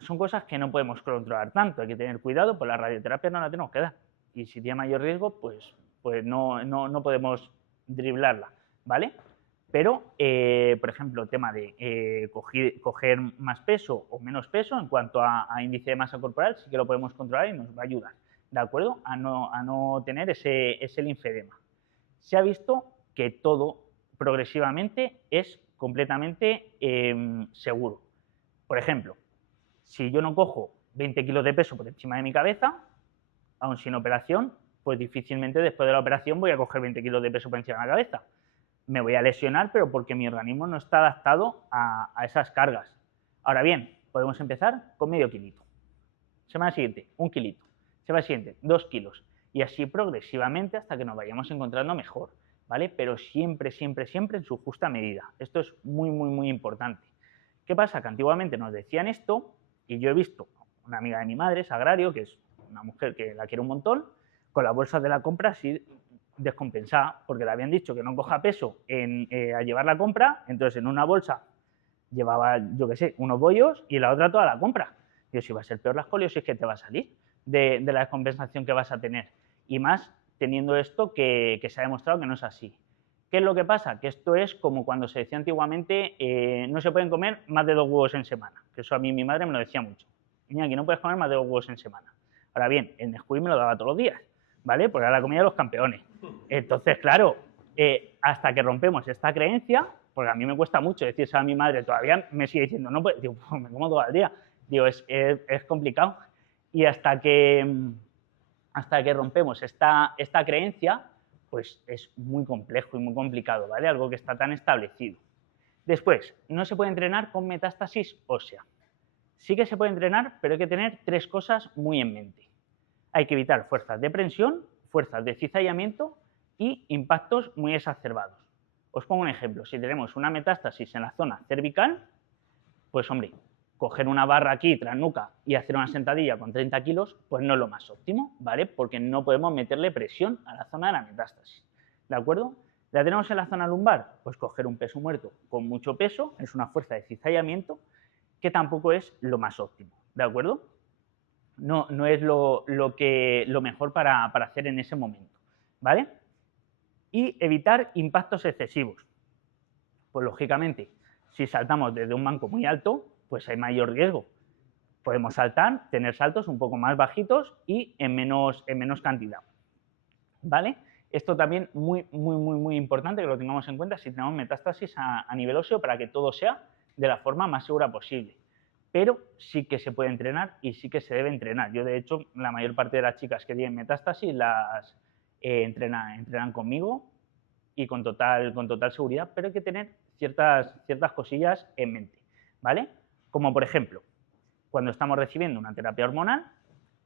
son cosas que no podemos controlar tanto, hay que tener cuidado, pues la radioterapia no la tenemos que dar. Y si tiene mayor riesgo, pues no podemos driblarla, ¿vale? Pero, por ejemplo, el tema de coger más peso o menos peso en cuanto a índice de masa corporal, sí que lo podemos controlar y nos va a ayudar, ¿de acuerdo? A no tener ese linfedema. Se ha visto que todo progresivamente es completamente seguro. Por ejemplo, si yo no cojo 20 kilos de peso por encima de mi cabeza, aun sin operación, pues difícilmente después de la operación voy a coger 20 kilos de peso por encima de la cabeza. Me voy a lesionar, pero porque mi organismo no está adaptado a esas cargas. Ahora bien, podemos empezar con medio kilito. Semana siguiente, 1 kilito. Semana siguiente, 2 kilos. Y así progresivamente hasta que nos vayamos encontrando mejor, ¿vale? Pero siempre, siempre, siempre en su justa medida. Esto es muy, muy, muy importante. ¿Qué pasa? Que antiguamente nos decían esto y yo he visto una amiga de mi madre, es agrario, que es una mujer que la quiere un montón, con las bolsas de la compra así descompensada, porque le habían dicho que no coja peso a llevar la compra, entonces en una bolsa llevaba, yo qué sé, unos bollos y en la otra toda la compra. Digo, si va a ser peor la escoliosis que te va a salir de la descompensación que vas a tener. Y más teniendo esto que se ha demostrado que no es así. ¿Qué es lo que pasa? Que esto es como cuando se decía antiguamente, no se pueden comer más de 2 huevos en semana. Que eso a mí mi madre me lo decía mucho. Niña, que no puedes comer más de 2 huevos en semana. Ahora bien, el Nesquik me lo daba todos los días, ¿vale? Porque era la comida de los campeones. Entonces, claro, hasta que rompemos esta creencia, porque a mí me cuesta mucho decirse a mi madre, todavía me sigue diciendo, no, pues, digo, me como todo el día. Digo, es complicado. Y hasta que rompemos esta creencia, pues es muy complejo y muy complicado, ¿vale? Algo que está tan establecido. Después, no se puede entrenar con metástasis ósea. Sí que se puede entrenar, pero hay que tener 3 cosas muy en mente. Hay que evitar fuerzas de presión, fuerzas de cizallamiento y impactos muy exacerbados. Os pongo un ejemplo. Si tenemos una metástasis en la zona cervical, pues hombre, coger una barra aquí tras nuca y hacer una sentadilla con 30 kilos, pues no es lo más óptimo, ¿vale? Porque no podemos meterle presión a la zona de la metástasis, ¿de acuerdo? ¿La tenemos en la zona lumbar? Pues coger un peso muerto con mucho peso, es una fuerza de cizallamiento, que tampoco es lo más óptimo, ¿de acuerdo? No es lo mejor para hacer en ese momento, ¿vale? Y evitar impactos excesivos. Pues lógicamente, si saltamos desde un banco muy alto, pues hay mayor riesgo. Podemos saltar, tener saltos un poco más bajitos y en menos cantidad, ¿vale? Esto también muy, muy, muy, muy importante que lo tengamos en cuenta si tenemos metástasis a nivel óseo para que todo sea de la forma más segura posible. Pero sí que se puede entrenar y sí que se debe entrenar. Yo, de hecho, la mayor parte de las chicas que tienen metástasis las entrenan conmigo y con total seguridad, pero hay que tener ciertas cosillas en mente, ¿vale? Como por ejemplo, cuando estamos recibiendo una terapia hormonal,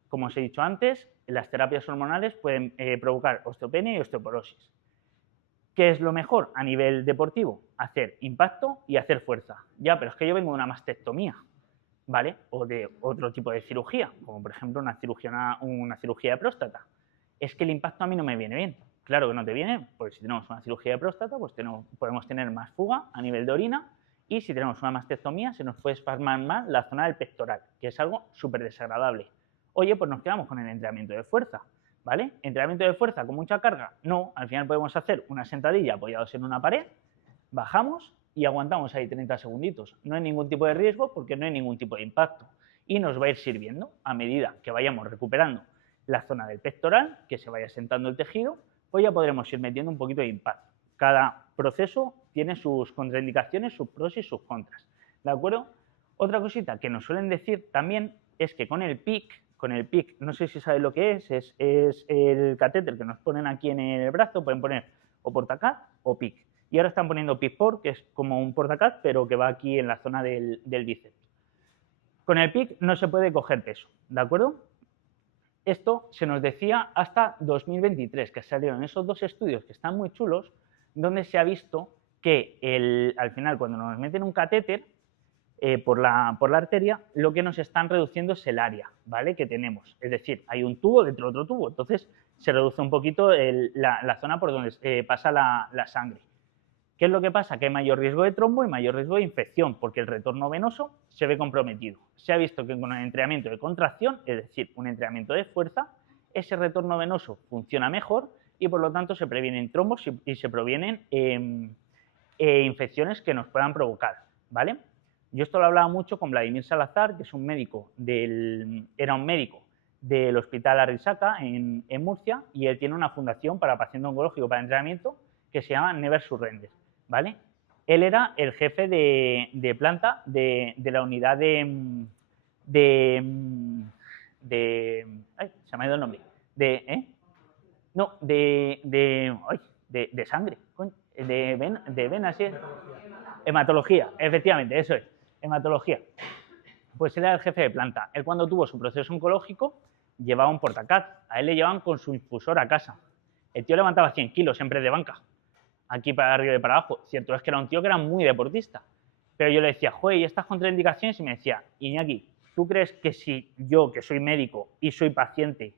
como os he dicho antes, las terapias hormonales pueden provocar osteopenia y osteoporosis. ¿Qué es lo mejor a nivel deportivo? Hacer impacto y hacer fuerza. Ya, pero es que yo vengo de una mastectomía, ¿vale? O de otro tipo de cirugía, como por ejemplo una cirugía de próstata. Es que el impacto a mí no me viene bien. Claro que no te viene, porque si tenemos una cirugía de próstata, pues podemos tener más fuga a nivel de orina, y si tenemos una mastectomía se nos puede espasmar más la zona del pectoral, que es algo súper desagradable. Oye, pues nos quedamos con el entrenamiento de fuerza, ¿vale? ¿Entrenamiento de fuerza con mucha carga? No, al final podemos hacer una sentadilla apoyados en una pared, bajamos y aguantamos ahí 30 segunditos. No hay ningún tipo de riesgo porque no hay ningún tipo de impacto. Y nos va a ir sirviendo a medida que vayamos recuperando la zona del pectoral, que se vaya sentando el tejido, pues ya podremos ir metiendo un poquito de impacto. Cada proceso tiene sus contraindicaciones, sus pros y sus contras, ¿de acuerdo? Otra cosita que nos suelen decir también es que con el PICC, no sé si sabéis lo que es el catéter que nos ponen aquí en el brazo, pueden poner o Portacat o PICC. Y ahora están poniendo PICC-POR, que es como un Portacat, pero que va aquí en la zona del bíceps. Con el PICC no se puede coger peso, ¿de acuerdo? Esto se nos decía hasta 2023, que salieron esos 2 estudios que están muy chulos, donde se ha visto que al final cuando nos meten un catéter por la arteria, lo que nos están reduciendo es el área, ¿vale? Que tenemos. Es decir, hay un tubo dentro de otro tubo, entonces se reduce un poquito la zona por donde pasa la sangre. ¿Qué es lo que pasa? Que hay mayor riesgo de trombo y mayor riesgo de infección, porque el retorno venoso se ve comprometido. Se ha visto que con el entrenamiento de contracción, es decir, un entrenamiento de fuerza, ese retorno venoso funciona mejor y por lo tanto se previenen trombos y se previenen infecciones que nos puedan provocar, ¿vale? Yo esto lo hablaba mucho con Vladimir Salazar, que es un médico era un médico del Hospital Arrisaka en Murcia, y él tiene una fundación para paciente oncológico para entrenamiento que se llama Never Surrender, ¿vale? Él era el jefe de planta de la unidad ay, se me ha ido el nombre. No, de sangre, de venas, ¿sí? Hematología, efectivamente, eso es, hematología. Pues él era el jefe de planta. Él, cuando tuvo su proceso oncológico, llevaba un portacat. A él le llevaban con su infusor a casa. El tío levantaba 100 kilos siempre de banca, aquí para arriba y para abajo. Cierto es que era un tío que era muy deportista. Pero yo le decía, joder, ¿y estas contraindicaciones? Y me decía, Iñaki, ¿tú crees que si yo, que soy médico y soy paciente,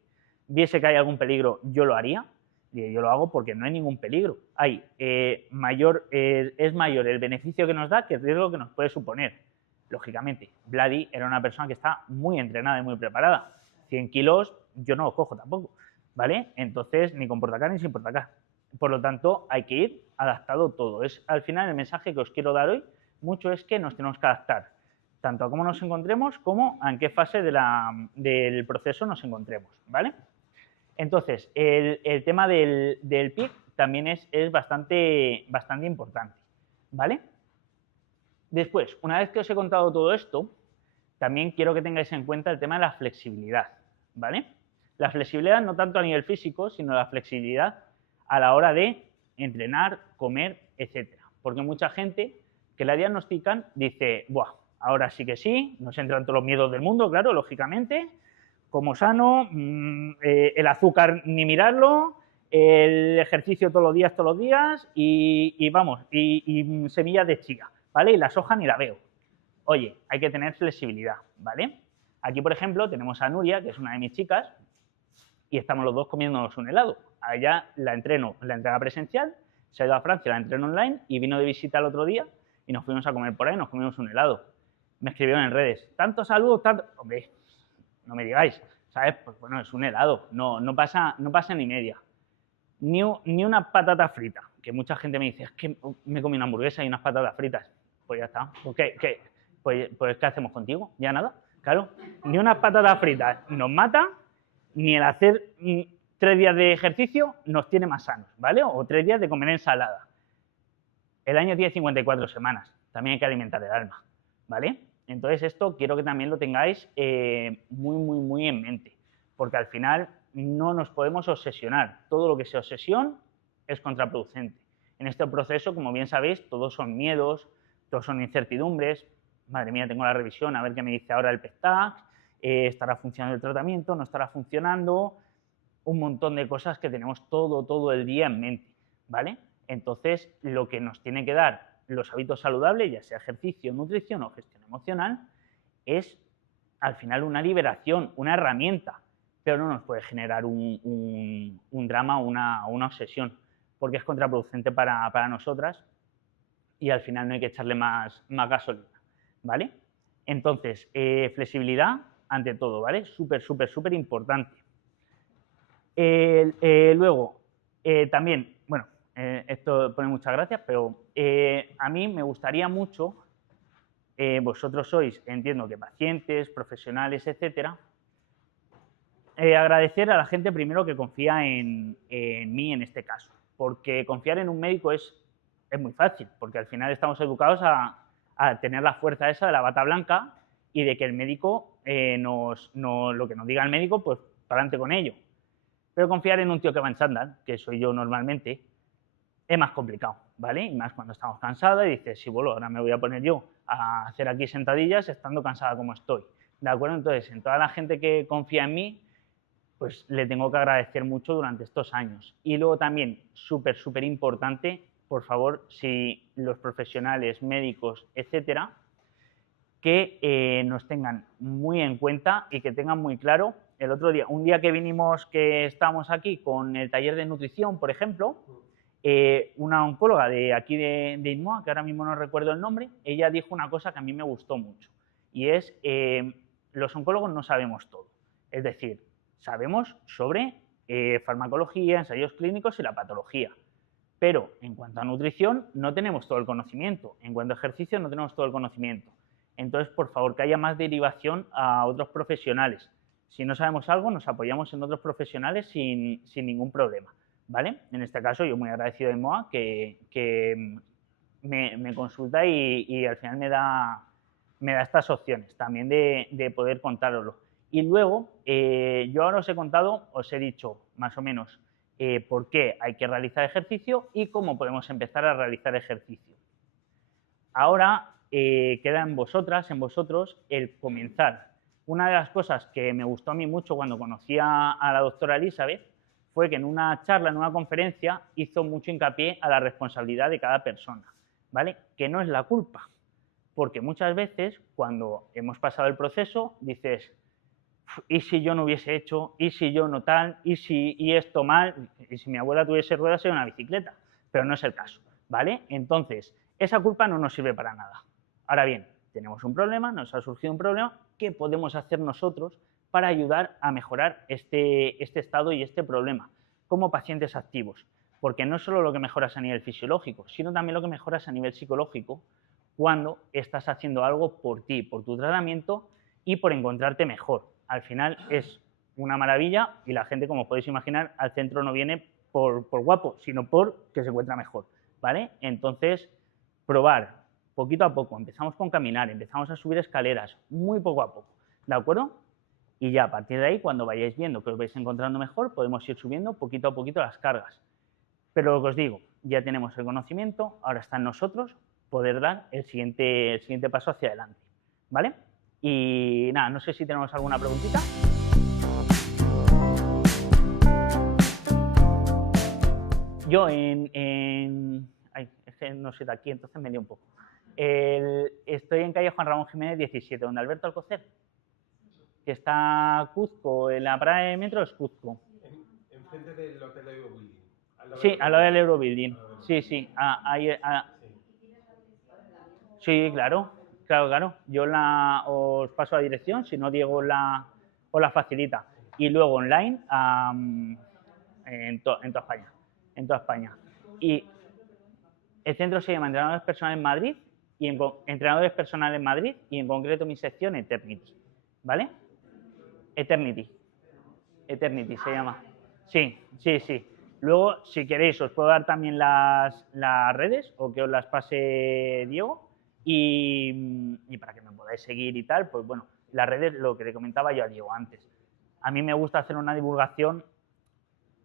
viese que hay algún peligro, yo lo haría? Y yo lo hago porque no hay ningún peligro. Es mayor el beneficio que nos da que el riesgo que nos puede suponer. Lógicamente, Vladi era una persona que está muy entrenada y muy preparada. 100 kilos yo no los cojo tampoco, ¿vale? Entonces, ni con portacat ni sin portacat. Por lo tanto, hay que ir adaptado todo. Al final, el mensaje que os quiero dar hoy mucho es que nos tenemos que adaptar, tanto a cómo nos encontremos como a en qué fase del proceso nos encontremos, ¿vale? Entonces, el tema del PIC también es bastante importante, ¿vale? Después, una vez que os he contado todo esto, también quiero que tengáis en cuenta el tema de la flexibilidad, ¿vale? La flexibilidad no tanto a nivel físico, sino la flexibilidad a la hora de entrenar, comer, etcétera. Porque mucha gente que la diagnostican dice, buah, ahora sí que sí, nos entran todos los miedos del mundo, claro, lógicamente, como sano, el azúcar ni mirarlo, el ejercicio todos los días y vamos, y semillas de chía, ¿vale? Y la soja ni la veo. Oye, hay que tener flexibilidad, ¿vale? Aquí, por ejemplo, tenemos a Nuria, que es una de mis chicas, y estamos los dos comiéndonos un helado. A ella la entreno en la entrega presencial, se ha ido a Francia, la entreno online y vino de visita el otro día y nos fuimos a comer por ahí, nos comimos un helado. Me escribieron en redes, tanto saludos, tanto... Hombre, no me digáis, ¿sabes? Pues bueno, es un helado, no pasa ni media. Ni una patata frita, que mucha gente me dice, es que me comí una hamburguesa y unas patatas fritas. Pues ya está. Pues ¿qué hacemos contigo? Ya nada. Claro, ni unas patatas fritas nos mata, ni el hacer 3 días de ejercicio nos tiene más sanos, ¿vale? O 3 días de comer ensalada. El año tiene 54 semanas, también hay que alimentar el alma, ¿vale? Entonces esto quiero que también lo tengáis muy en mente, porque al final no nos podemos obsesionar. Todo lo que sea obsesión es contraproducente. En este proceso, como bien sabéis, todos son miedos, todos son incertidumbres. Madre mía, tengo la revisión, a ver qué me dice ahora el PECTAC, estará funcionando el tratamiento, no estará funcionando, un montón de cosas que tenemos todo el día en mente, ¿vale? Entonces, lo que nos tiene que dar los hábitos saludables, ya sea ejercicio, nutrición o gestión emocional, es al final una liberación, una herramienta, pero no nos puede generar un drama o una obsesión, porque es contraproducente para nosotras y al final no hay que echarle más gasolina, ¿vale? Entonces, flexibilidad ante todo, ¿vale? Súper importante. Luego, también, bueno, esto pone muchas gracias, pero a mí me gustaría mucho, vosotros sois, entiendo que pacientes, profesionales, etcétera, agradecer a la gente primero que confía en mí en este caso, porque confiar en un médico es muy fácil, porque al final estamos educados a tener la fuerza esa de la bata blanca y de que el médico lo que nos diga el médico, pues para adelante con ello. Pero confiar en un tío que va en chándal, que soy yo normalmente, es más complicado, ¿vale? Y más cuando estamos cansados y dices, sí, bueno, ahora me voy a poner yo a hacer aquí sentadillas estando cansada como estoy, ¿de acuerdo? Entonces, en toda la gente que confía en mí, pues le tengo que agradecer mucho durante estos años. Y luego también, súper importante, por favor, si los profesionales, médicos, etcétera, que nos tengan muy en cuenta y que tengan muy claro. El otro día, un día que vinimos, que estábamos aquí con el taller de nutrición, por ejemplo, una oncóloga de aquí de INMOA, que ahora mismo no recuerdo el nombre, ella dijo una cosa que a mí me gustó mucho, y es, los oncólogos no sabemos todo. Es decir, sabemos sobre farmacología, ensayos clínicos y la patología, pero en cuanto a nutrición no tenemos todo el conocimiento, en cuanto a ejercicio no tenemos todo el conocimiento. Entonces, por favor, que haya más derivación a otros profesionales. Si no sabemos algo, nos apoyamos en otros profesionales sin ningún problema, ¿vale? En este caso, yo muy agradecido de MOA que me consulta y al final me da estas opciones también de poder contároslo. Y luego, yo ahora os he contado, os he dicho más o menos por qué hay que realizar ejercicio y cómo podemos empezar a realizar ejercicio. Ahora queda en vosotras, en vosotros, el comenzar. Una de las cosas que me gustó a mí mucho cuando conocí a la doctora Elizabeth fue que en una charla, en una conferencia, hizo mucho hincapié a la responsabilidad de cada persona, ¿vale? Que no es la culpa, porque muchas veces cuando hemos pasado el proceso dices, ¿y si yo no hubiese hecho? ¿Y si yo no tal? ¿Y esto mal? ¿Y si mi abuela tuviese ruedas sería una bicicleta? Pero no es el caso, ¿vale? Entonces, esa culpa no nos sirve para nada. Ahora bien, tenemos un problema, nos ha surgido un problema, ¿qué podemos hacer nosotros para ayudar a mejorar este estado y este problema como pacientes activos? Porque no es solo lo que mejoras a nivel fisiológico, sino también lo que mejoras a nivel psicológico cuando estás haciendo algo por ti, por tu tratamiento y por encontrarte mejor. Al final es una maravilla y la gente, como podéis imaginar, al centro no viene por guapo, sino por que se encuentra mejor, ¿vale? Entonces, probar poquito a poco, empezamos con caminar, empezamos a subir escaleras, muy poco a poco, ¿de acuerdo? Y ya a partir de ahí, cuando vayáis viendo que os vais encontrando mejor, podemos ir subiendo poquito a poquito las cargas. Pero lo que os digo, ya tenemos el conocimiento, ahora está en nosotros poder dar el siguiente paso hacia adelante, ¿vale? Y nada, no sé si tenemos alguna preguntita. Yo ay, es que no soy de aquí, entonces me lío un poco. Estoy en calle Juan Ramón Jiménez 17, donde Alberto Alcocer, que está Cuzco, en la parada de metro es Cuzco. Enfrente del Hotel Eurobuilding. Sí, al lado del Eurobuilding. Sí, sí, ahí. Sí, claro. Yo os paso la dirección, si no Diego os la facilita. Y luego online en toda España. En toda España. Y el centro se llama Entrenadores Personales Madrid y Entrenadores Personales Madrid y en concreto mi sección Eternity, ¿vale? Eternity se llama. Sí. Luego, si queréis, os puedo dar también las redes o que os las pase Diego y para que me podáis seguir y tal, pues bueno, las redes, lo que le comentaba yo a Diego antes. A mí me gusta hacer una divulgación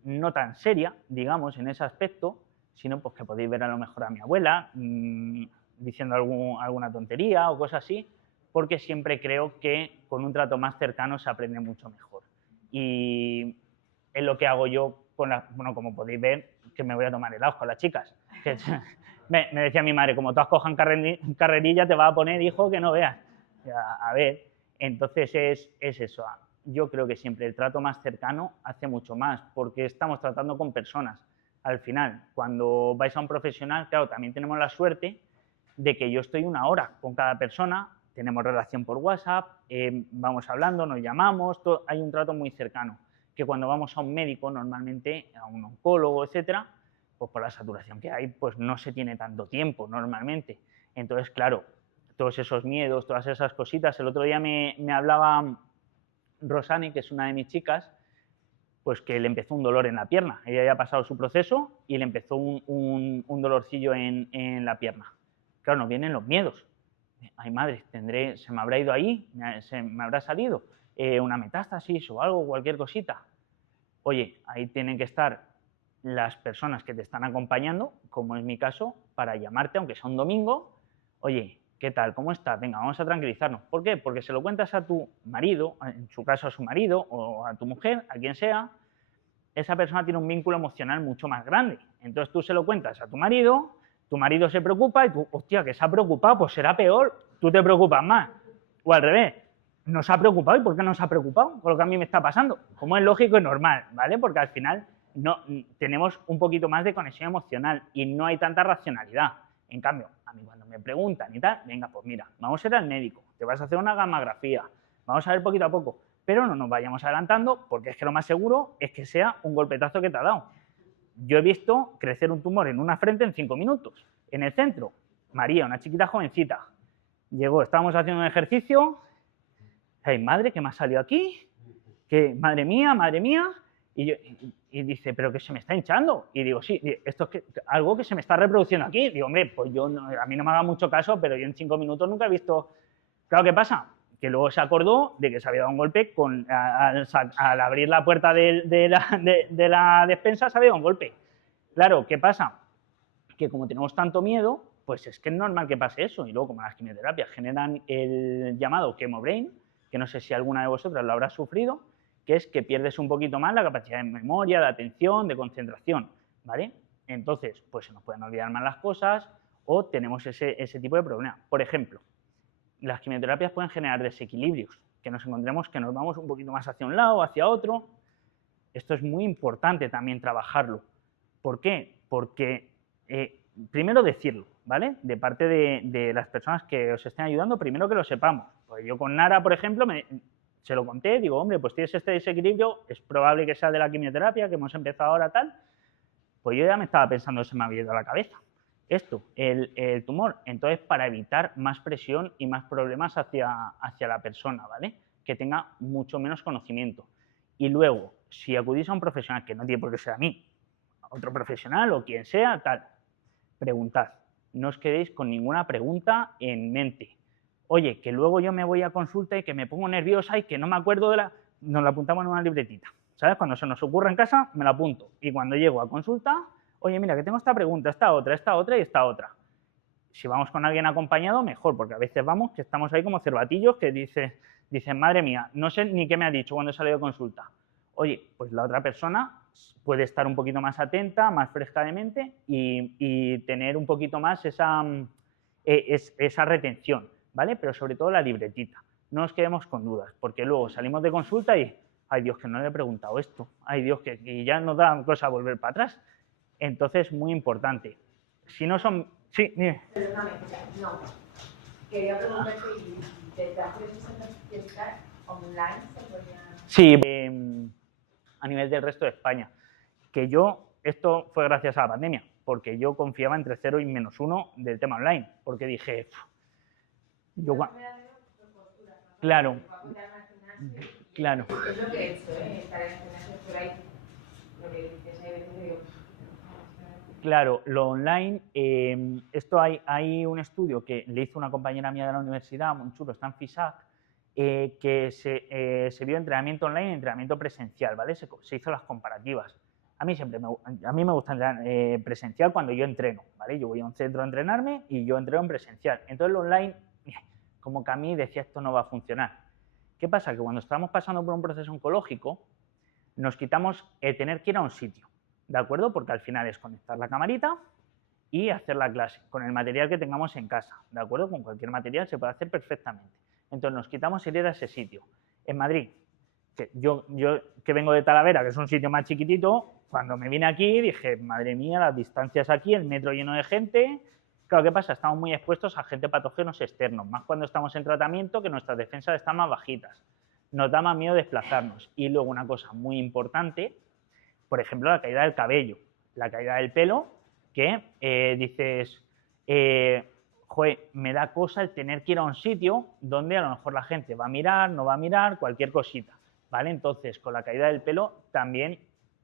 no tan seria, digamos, en ese aspecto, sino pues que podéis ver a lo mejor a mi abuela diciendo alguna tontería o cosas así, porque siempre creo que con un trato más cercano se aprende mucho mejor. Y es lo que hago yo bueno, como podéis ver, que me voy a tomar helados con las chicas. Que, me decía mi madre, como todas cojan carrerilla, te va a poner, hijo, que no veas. A ver, entonces es eso. Yo creo que siempre el trato más cercano hace mucho más, porque estamos tratando con personas. Al final, cuando vais a un profesional, claro, también tenemos la suerte de que yo estoy una hora con cada persona, tenemos relación por WhatsApp, vamos hablando, nos llamamos, hay un trato muy cercano. Que cuando vamos a un médico, normalmente a un oncólogo, etcétera, pues por la saturación que hay, pues no se tiene tanto tiempo normalmente. Entonces, claro, todos esos miedos, todas esas cositas. El otro día me hablaba Rosani, que es una de mis chicas, pues que le empezó un dolor en la pierna. Ella ya ha pasado su proceso y le empezó un dolorcillo en la pierna. Claro, nos vienen los miedos. Ay, madre, se me habrá ido ahí, se me habrá salido una metástasis o algo, cualquier cosita. Oye, ahí tienen que estar las personas que te están acompañando, como es mi caso, para llamarte, aunque sea un domingo. Oye, ¿qué tal? ¿Cómo estás? Venga, vamos a tranquilizarnos. ¿Por qué? Porque se lo cuentas a tu marido, en su caso a su marido, o a tu mujer, a quien sea, esa persona tiene un vínculo emocional mucho más grande. Entonces tú se lo cuentas a tu marido se preocupa y tú, hostia, que se ha preocupado, pues será peor, tú te preocupas más. O al revés, no se ha preocupado, ¿y por qué no se ha preocupado? Por lo que a mí me está pasando. Como es lógico y normal, ¿vale? Porque al final no, tenemos un poquito más de conexión emocional y no hay tanta racionalidad. En cambio, a mí cuando me preguntan y tal, venga, pues mira, vamos a ir al médico, te vas a hacer una gammagrafía, vamos a ver poquito a poco, pero no nos vayamos adelantando porque es que lo más seguro es que sea un golpetazo que te ha dado. Yo he visto crecer un tumor en una frente en 5 minutos. En el centro, María, una chiquita jovencita, llegó, estábamos haciendo un ejercicio, ay, madre, ¿qué me ha salido aquí? Que madre mía, y dice, pero que se me está hinchando. Y digo, sí, esto es algo que se me está reproduciendo aquí. Digo, hombre, pues yo a mí no me haga mucho caso, pero yo en 5 minutos nunca he visto. Claro, ¿qué pasa? Que luego se acordó de que se había dado un golpe al abrir la puerta de la despensa, se había dado un golpe. Claro, ¿qué pasa? Que como tenemos tanto miedo, pues es que es normal que pase eso. Y luego, como las quimioterapias generan el llamado chemobrain, que no sé si alguna de vosotras lo habrá sufrido, que es que pierdes un poquito más la capacidad de memoria, de atención, de concentración, ¿vale? Entonces, pues se nos pueden olvidar más las cosas o tenemos ese tipo de problema. Por ejemplo, las quimioterapias pueden generar desequilibrios, que nos encontremos que nos vamos un poquito más hacia un lado o hacia otro. Esto es muy importante también trabajarlo. ¿Por qué? Porque, primero decirlo, ¿vale? De parte de las personas que os estén ayudando, primero que lo sepamos. Pues yo con Nara, por ejemplo, se lo conté, digo, hombre, pues tienes este desequilibrio, es probable que sea de la quimioterapia, que hemos empezado ahora tal. Pues yo ya me estaba pensando, se me había ido a la cabeza esto, el tumor. Entonces, para evitar más presión y más problemas hacia la persona, ¿vale? Que tenga mucho menos conocimiento. Y luego, si acudís a un profesional, que no tiene por qué ser a mí, a otro profesional o quien sea, tal, preguntad. No os quedéis con ninguna pregunta en mente. Oye, que luego yo me voy a consulta y que me pongo nerviosa y que no me acuerdo de la... Nos la apuntamos en una libretita, ¿sabes? Cuando se nos ocurre en casa, me la apunto. Y cuando llego a consulta, oye, mira, que tengo esta pregunta, esta otra y esta otra. Si vamos con alguien acompañado, mejor, porque a veces vamos que estamos ahí como cervatillos que dicen, madre mía, no sé ni qué me ha dicho cuando he salido de consulta. Oye, pues la otra persona puede estar un poquito más atenta, más fresca de mente y tener un poquito más esa retención, ¿vale? Pero sobre todo la libretita. No nos quedemos con dudas, porque luego salimos de consulta y, ay Dios, que no le he preguntado esto, ay Dios, que ya nos da cosa volver para atrás. Entonces, muy importante. Si no son... Sí, dime. Perdóname, no. Quería preguntarte, ¿desde hacer esas certificadas online se podría...? Sí, a nivel del resto de España. Que esto fue gracias a la pandemia, porque yo confiaba entre 0 y -1 del tema online, porque dije... Claro. Claro. Es lo que he hecho, estar en el gimnasio por ahí, lo que dices, hay veces digo... Claro, lo online, esto hay un estudio que le hizo una compañera mía de la universidad, muy chulo, está en FISAC, que se vio entrenamiento online y entrenamiento presencial, ¿vale? Se hizo las comparativas. A mí me gusta entrenar presencial cuando yo entreno, ¿vale? Yo voy a un centro a entrenarme y yo entreno en presencial. Entonces, lo online, como que a mí decía, esto no va a funcionar. ¿Qué pasa? Que cuando estamos pasando por un proceso oncológico, nos quitamos tener que ir a un sitio. ¿De acuerdo? Porque al final es conectar la camarita y hacer la clase con el material que tengamos en casa. ¿De acuerdo? Con cualquier material se puede hacer perfectamente. Entonces nos quitamos el ir a ese sitio. En Madrid, que yo que vengo de Talavera, que es un sitio más chiquitito, cuando me vine aquí dije, madre mía, las distancias aquí, el metro lleno de gente. Claro, ¿qué pasa? Estamos muy expuestos a agentes patógenos externos, más cuando estamos en tratamiento, que nuestras defensas están más bajitas. Nos da más miedo desplazarnos. Y luego una cosa muy importante, por ejemplo, la caída del cabello, la caída del pelo, que dices, joder, me da cosa el tener que ir a un sitio donde a lo mejor la gente va a mirar, no va a mirar, cualquier cosita, ¿vale? Entonces, con la caída del pelo también,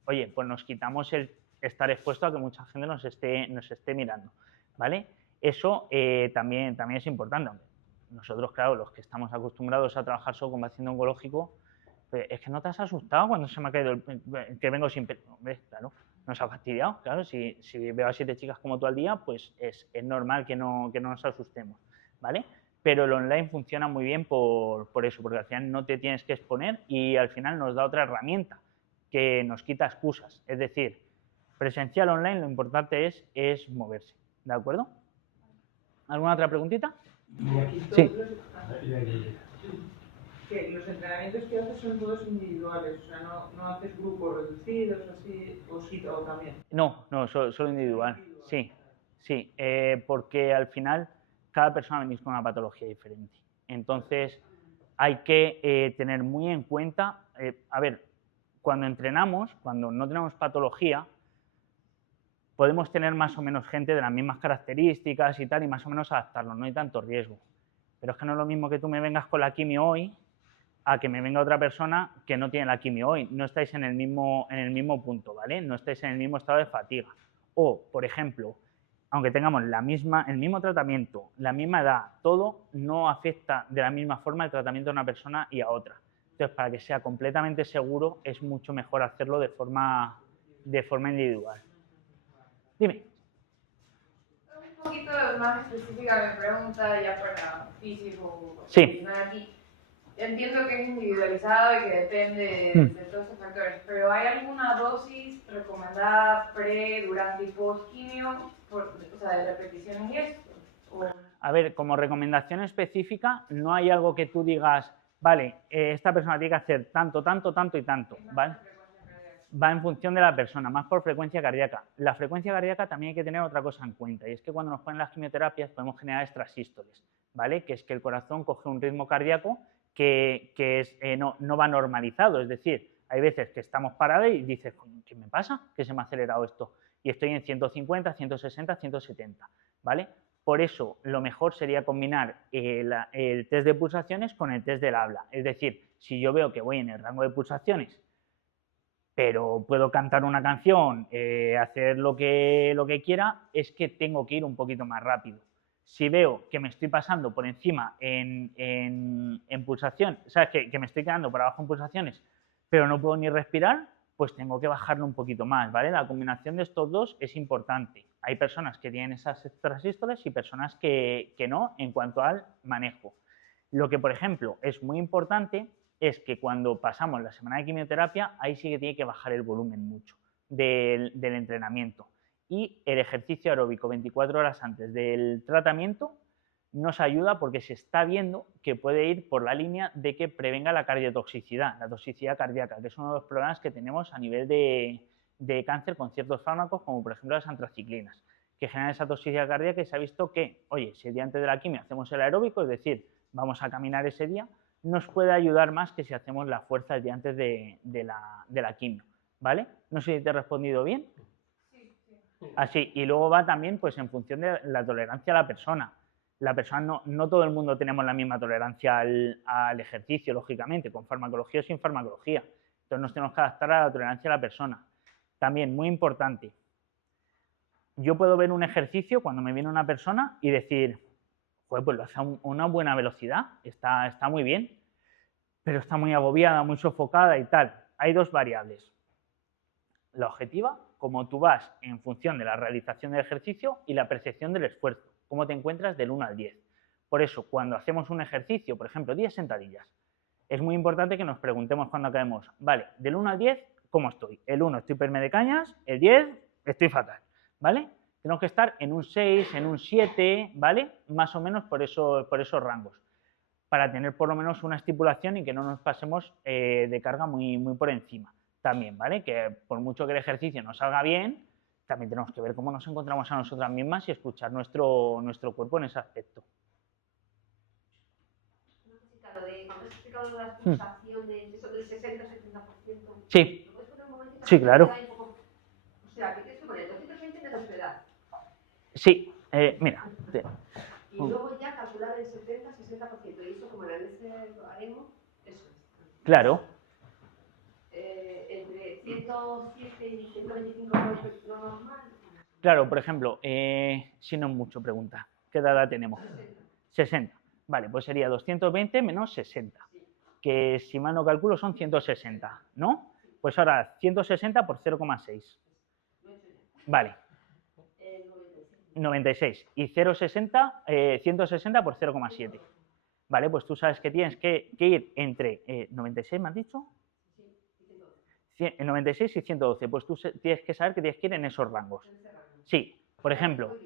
oye, pues nos quitamos el estar expuesto a que mucha gente nos esté mirando, ¿vale? Eso también es importante. Nosotros, claro, los que estamos acostumbrados a trabajar solo con paciente oncológico, es que no te has asustado cuando se me ha caído que vengo sin pelo. Hombre, claro, nos ha fastidiado. Claro, si veo a 7 chicas como tú al día, pues es normal que no nos asustemos, ¿vale? Pero el online funciona muy bien por eso, porque al final no te tienes que exponer y al final nos da otra herramienta que nos quita excusas. Es decir, presencial online lo importante es moverse, ¿de acuerdo? ¿Alguna otra preguntita? Sí. que los entrenamientos que haces son todos individuales, o sea, no haces grupos reducidos así, o sí, o también. No, solo individual. Sí, sí, porque al final cada persona venís con una patología diferente. Entonces hay que tener muy en cuenta, a ver, cuando entrenamos, cuando no tenemos patología, podemos tener más o menos gente de las mismas características y tal, y más o menos adaptarlo, no hay tanto riesgo. Pero es que no es lo mismo que tú me vengas con la quimio hoy a que me venga otra persona que no tiene la quimio hoy. No estáis en el mismo punto, ¿vale? No estáis en el mismo estado de fatiga. O, por ejemplo, aunque tengamos el mismo tratamiento, la misma edad, todo no afecta de la misma forma el tratamiento a una persona y a otra. Entonces, para que sea completamente seguro, es mucho mejor hacerlo de forma individual. Dime. Un poquito más específica mi pregunta, ya para físico, Sí. aquí. Entiendo que es individualizado y que depende de todos estos factores, pero ¿hay alguna dosis recomendada pre, durante y post quimio, o sea, de repeticiones y esto? A ver, como recomendación específica, no hay algo que tú digas, vale, esta persona tiene que hacer tanto, tanto, tanto y tanto, ¿vale? Va en función de la persona, más por frecuencia cardíaca. La frecuencia cardíaca también hay que tener otra cosa en cuenta, y es que cuando nos ponen las quimioterapias podemos generar extrasístoles, ¿vale? Que es que el corazón coge un ritmo cardíaco que no va normalizado, es decir, hay veces que estamos parados y dices, ¿qué me pasa? ¿Que se me ha acelerado esto? Y estoy en 150, 160, 170, ¿vale? Por eso, lo mejor sería combinar el test de pulsaciones con el test del habla. Es decir, si yo veo que voy en el rango de pulsaciones, pero puedo cantar una canción, hacer lo que quiera, es que tengo que ir un poquito más rápido. Si veo que me estoy pasando por encima en pulsación, ¿sabes? Que me estoy quedando por abajo en pulsaciones, pero no puedo ni respirar, pues tengo que bajarlo un poquito más, ¿vale? La combinación de estos dos es importante. Hay personas que tienen esas extrasístoles y personas que no en cuanto al manejo. Lo que, por ejemplo, es muy importante es que cuando pasamos la semana de quimioterapia, ahí sí que tiene que bajar el volumen mucho del entrenamiento. Y el ejercicio aeróbico 24 horas antes del tratamiento nos ayuda porque se está viendo que puede ir por la línea de que prevenga la cardiotoxicidad, la toxicidad cardíaca, que es uno de los problemas que tenemos a nivel de cáncer con ciertos fármacos, como por ejemplo las antraciclinas, que generan esa toxicidad cardíaca, y se ha visto que, oye, si el día antes de la quimio hacemos el aeróbico, es decir, vamos a caminar ese día, nos puede ayudar más que si hacemos la fuerza el día antes de la quimio, ¿vale? No sé si te he respondido bien. Así, y luego va también pues en función de la tolerancia a la persona. La persona no todo el mundo tenemos la misma tolerancia al ejercicio, lógicamente, con farmacología o sin farmacología. Entonces nos tenemos que adaptar a la tolerancia a la persona. También, muy importante, yo puedo ver un ejercicio cuando me viene una persona y decir, pues lo hace a una buena velocidad, está muy bien, pero está muy agobiada, muy sofocada y tal. Hay dos variables. La objetiva, como tú vas en función de la realización del ejercicio, y la percepción del esfuerzo, cómo te encuentras del 1 al 10. Por eso, cuando hacemos un ejercicio, por ejemplo, 10 sentadillas, es muy importante que nos preguntemos cuando acabemos, vale, del 1 al 10, ¿cómo estoy? El 1 estoy perme de cañas, el 10 estoy fatal, ¿vale? Tenemos que estar en un 6, en un 7, ¿vale? Más o menos por esos rangos, para tener por lo menos una estipulación y que no nos pasemos de carga muy por encima. También, ¿vale? Que por mucho que el ejercicio nos salga bien, también tenemos que ver cómo nos encontramos a nosotras mismas y escuchar nuestro cuerpo en ese aspecto. Cuando has explicado las pulsaciones, eso del 60-70%. Sí. Sí, claro. O sea, que tienes que poner 220 metros de edad. Sí, mira. Y luego ya calcular el 70-60%. Y eso, como en el este lo haremos, eso es. Claro. Entre 107 y 125 lo normal. Claro, por ejemplo, si no es mucho, pregunta, ¿qué edad tenemos? 60. Vale, pues sería 220 menos 60, que si mal no calculo son 160, ¿no? Pues ahora 160 por 0,6. Vale. 96. Y 0,60, 160 por 0,7. Vale, pues tú sabes que tienes que ir entre 96, ¿me has dicho? 96 y 112. Pues tú tienes que saber que tienes que ir en esos rangos. Sí, por ejemplo,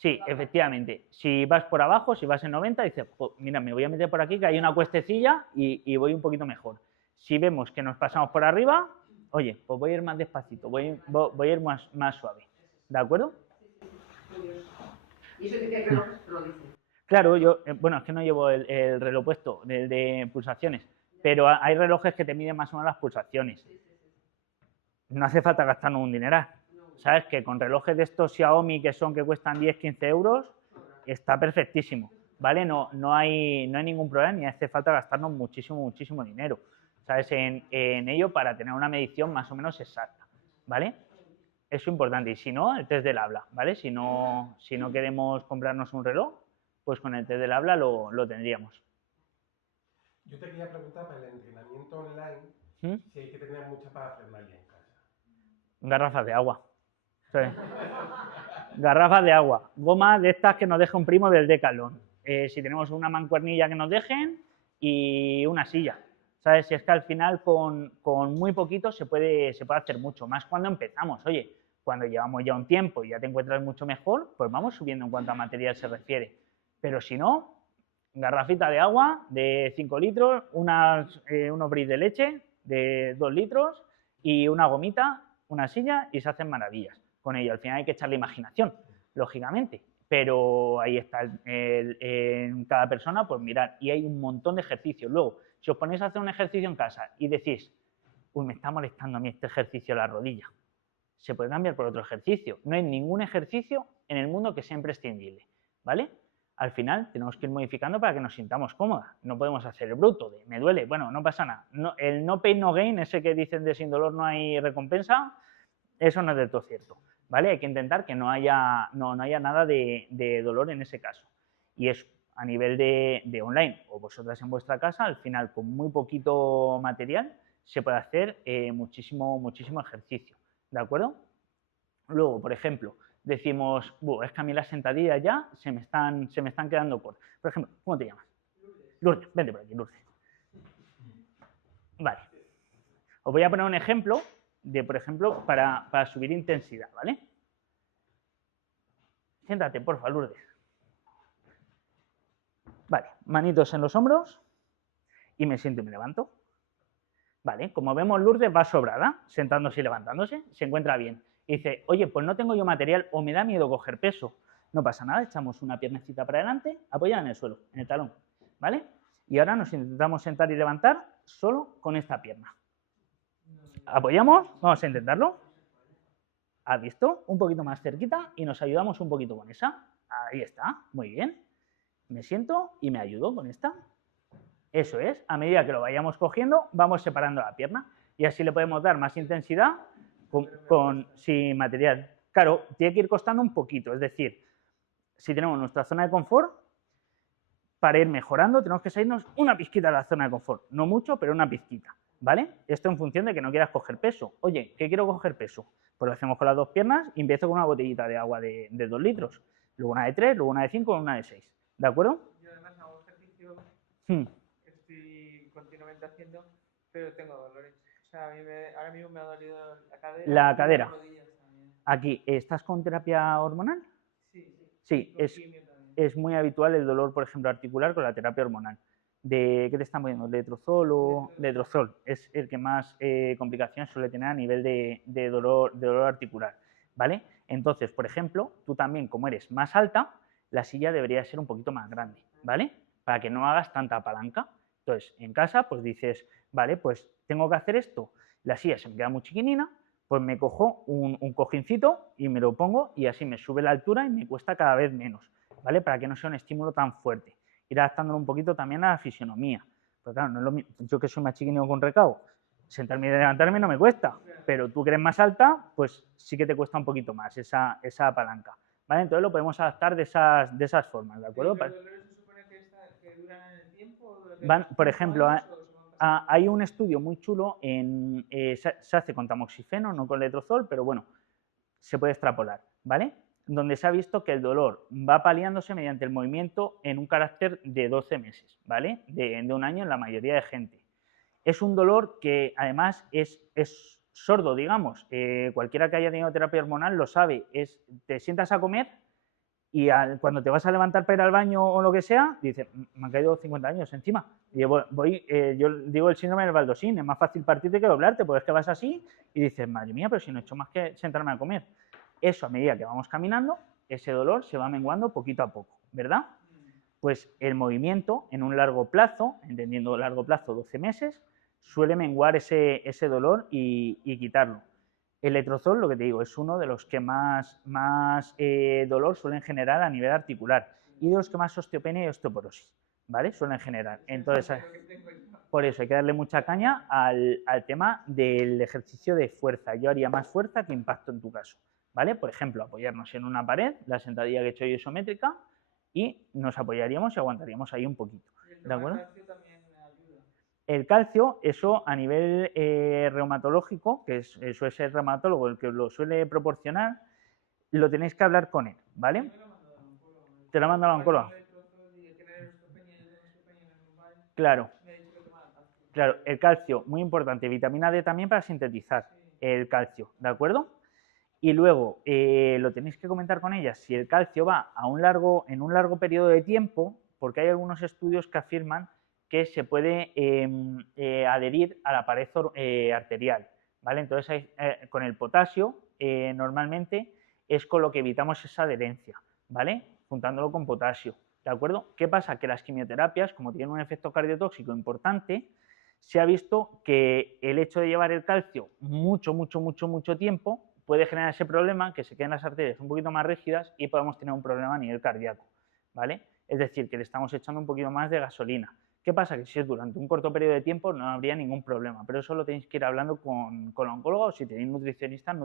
Sí, efectivamente. Si vas por abajo, si vas en 90, dices, "Jo, mira, me voy a meter por aquí que hay una cuestecilla y voy un poquito mejor". Si vemos que nos pasamos por arriba, oye, pues voy a ir más despacito, voy a ir más suave. ¿De acuerdo? ¿Y eso que qué relojes te lo dicen? Claro, yo, bueno, es que no llevo el reloj puesto, el de pulsaciones, pero hay relojes que te miden más o menos las pulsaciones. No hace falta gastarnos un dineral. ¿Sabes? Que con relojes de estos Xiaomi que cuestan 10, 15 euros, está perfectísimo, ¿vale? No hay ningún problema ni hace falta gastarnos muchísimo dinero, ¿sabes? En ello para tener una medición más o menos exacta, ¿vale? Eso es importante. Y si no, el test del habla, ¿vale? Si no queremos comprarnos un reloj, pues con el test del habla lo tendríamos. Yo te quería preguntar para el entrenamiento online ¿Mm? si hay que tener mucha parafernalia en casa. Garrafas de agua. Sí. Garrafas de agua, gomas de estas que nos deja un primo del Decathlon. Si tenemos una mancuernilla que nos dejen y una silla. ¿Sabes? Si es que al final con muy poquito se puede hacer mucho, más cuando empezamos. Oye, cuando llevamos ya un tiempo y ya te encuentras mucho mejor, pues vamos subiendo en cuanto a material se refiere. Pero si no, garrafita de agua de 5 litros, unos bris de leche de 2 litros y una gomita, una silla y se hacen maravillas con ello. Al final hay que echarle imaginación, lógicamente, pero ahí está en cada persona, pues mirar, y hay un montón de ejercicios. Luego, si os ponéis a hacer un ejercicio en casa y decís, uy, me está molestando a mí este ejercicio la rodilla, se puede cambiar por otro ejercicio. No hay ningún ejercicio en el mundo que sea imprescindible, ¿vale? Al final tenemos que ir modificando para que nos sintamos cómodas. No podemos hacer el bruto de me duele, bueno, no pasa nada. No, el no pain, no gain, ese que dicen de sin dolor no hay recompensa, eso no es del todo cierto, ¿vale? Hay que intentar que no haya nada de dolor en ese caso. Y es a nivel de online o vosotras en vuestra casa, al final con muy poquito material se puede hacer muchísimo ejercicio, ¿de acuerdo? Luego, por ejemplo, decimos, es que a mí las sentadillas ya se me están quedando cortas. Por ejemplo, ¿cómo te llamas? Lourdes, vente por aquí, Lourdes. Vale. Os voy a poner un ejemplo por ejemplo, para subir intensidad, ¿vale? Siéntate, por favor, Lourdes. Vale, manitos en los hombros y me siento y me levanto. Vale, como vemos, Lourdes va sobrada, sentándose y levantándose, se encuentra bien. Y dice, oye, pues no tengo yo material o me da miedo coger peso. No pasa nada, echamos una piernecita para adelante, apoyada en el suelo, en el talón, ¿vale? Y ahora nos intentamos sentar y levantar solo con esta pierna. Apoyamos, vamos a intentarlo. ¿Has visto? Un poquito más cerquita y nos ayudamos un poquito con esa. Ahí está, muy bien. Me siento y me ayudo con esta. Eso es, a medida que lo vayamos cogiendo, vamos separando la pierna y así le podemos dar más intensidad sin material. Claro, tiene que ir costando un poquito, es decir, si tenemos nuestra zona de confort, para ir mejorando tenemos que salirnos una pizquita de la zona de confort. No mucho, pero una pizquita, ¿vale? Esto en función de que no quieras coger peso. Oye, ¿qué quiero coger peso? Pues lo hacemos con las dos piernas y empiezo con una botellita de agua de 2 litros. Luego una de 3, luego una de 5, luego una de 6. ¿De acuerdo? Yo además hago ejercicio Hmm. que estoy continuamente haciendo, pero tengo dolores. O sea, ahora mismo me ha dolido la cadera. La y cadera. las rodillas también. Aquí, ¿estás con terapia hormonal? Sí. Sí, Con es, quimio también. es muy habitual el dolor, por ejemplo, articular con la terapia hormonal. ¿De qué te están poniendo? ¿Letrozol o letrozol? Es el que más complicaciones suele tener a nivel de dolor articular, ¿vale? Entonces, por ejemplo, tú también, como eres más alta, la silla debería ser un poquito más grande, ¿vale? Para que no hagas tanta palanca. Entonces, en casa, pues dices, vale, pues tengo que hacer esto. La silla se me queda muy chiquinina, pues me cojo un cojincito y me lo pongo y así me sube la altura y me cuesta cada vez menos, ¿vale? Para que no sea un estímulo tan fuerte. Ir adaptándolo un poquito también a la fisionomía. Pues claro, no es lo mismo. Yo que soy más chiquinino con recao, sentarme y levantarme no me cuesta, pero tú que eres más alta, pues sí que te cuesta un poquito más esa palanca, ¿vale? Entonces lo podemos adaptar de esas formas, ¿de acuerdo? ¿Los dolores se supone que duran en el tiempo? Por ejemplo, hay un estudio muy chulo, se hace con tamoxifeno, no con letrozol, pero bueno, se puede extrapolar, ¿vale? Donde se ha visto que el dolor va paliándose mediante el movimiento en un carácter de 12 meses, ¿vale? De un año en la mayoría de gente. Es un dolor que además es sordo, digamos. Cualquiera que haya tenido terapia hormonal lo sabe. Te sientas a comer cuando te vas a levantar para ir al baño o lo que sea, dices, me han caído 50 años encima. Y yo digo el síndrome del baldosín, es más fácil partirte que doblarte, porque es que vas así y dices, madre mía, pero si no he hecho más que sentarme a comer. Eso, a medida que vamos caminando, ese dolor se va menguando poquito a poco, ¿verdad? Pues el movimiento en un largo plazo, entendiendo largo plazo 12 meses, suele menguar ese dolor y quitarlo. El letrozol, lo que te digo, es uno de los que más dolor suelen generar a nivel articular y de los que más osteopenia y osteoporosis, ¿vale? Suelen generar. Entonces, por eso hay que darle mucha caña al tema del ejercicio de fuerza. Yo haría más fuerza que impacto en tu caso, ¿vale? Por ejemplo, apoyarnos en una pared, la sentadilla que he hecho yo isométrica, y nos apoyaríamos y aguantaríamos ahí un poquito, ¿de acuerdo? El calcio, eso a nivel reumatológico, que eso es el reumatólogo el que lo suele proporcionar, lo tenéis que hablar con él, ¿vale? ¿Te lo ha mandado la oncóloga? Claro. Claro, el calcio, muy importante, vitamina D también para sintetizar el calcio, ¿de acuerdo? Y luego lo tenéis que comentar con ella si el calcio va en un largo periodo de tiempo, porque hay algunos estudios que afirman que se puede adherir a la pared arterial, ¿vale? Entonces, con el potasio, normalmente es con lo que evitamos esa adherencia, ¿vale? Juntándolo con potasio, ¿de acuerdo? ¿Qué pasa? Que las quimioterapias, como tienen un efecto cardiotóxico importante, se ha visto que el hecho de llevar el calcio mucho tiempo puede generar ese problema, que se queden las arterias un poquito más rígidas y podemos tener un problema a nivel cardíaco, ¿vale? Es decir, que le estamos echando un poquito más de gasolina. ¿Qué pasa? Que si es durante un corto periodo de tiempo no habría ningún problema, pero eso lo tenéis que ir hablando con la oncóloga o si tenéis nutricionistas,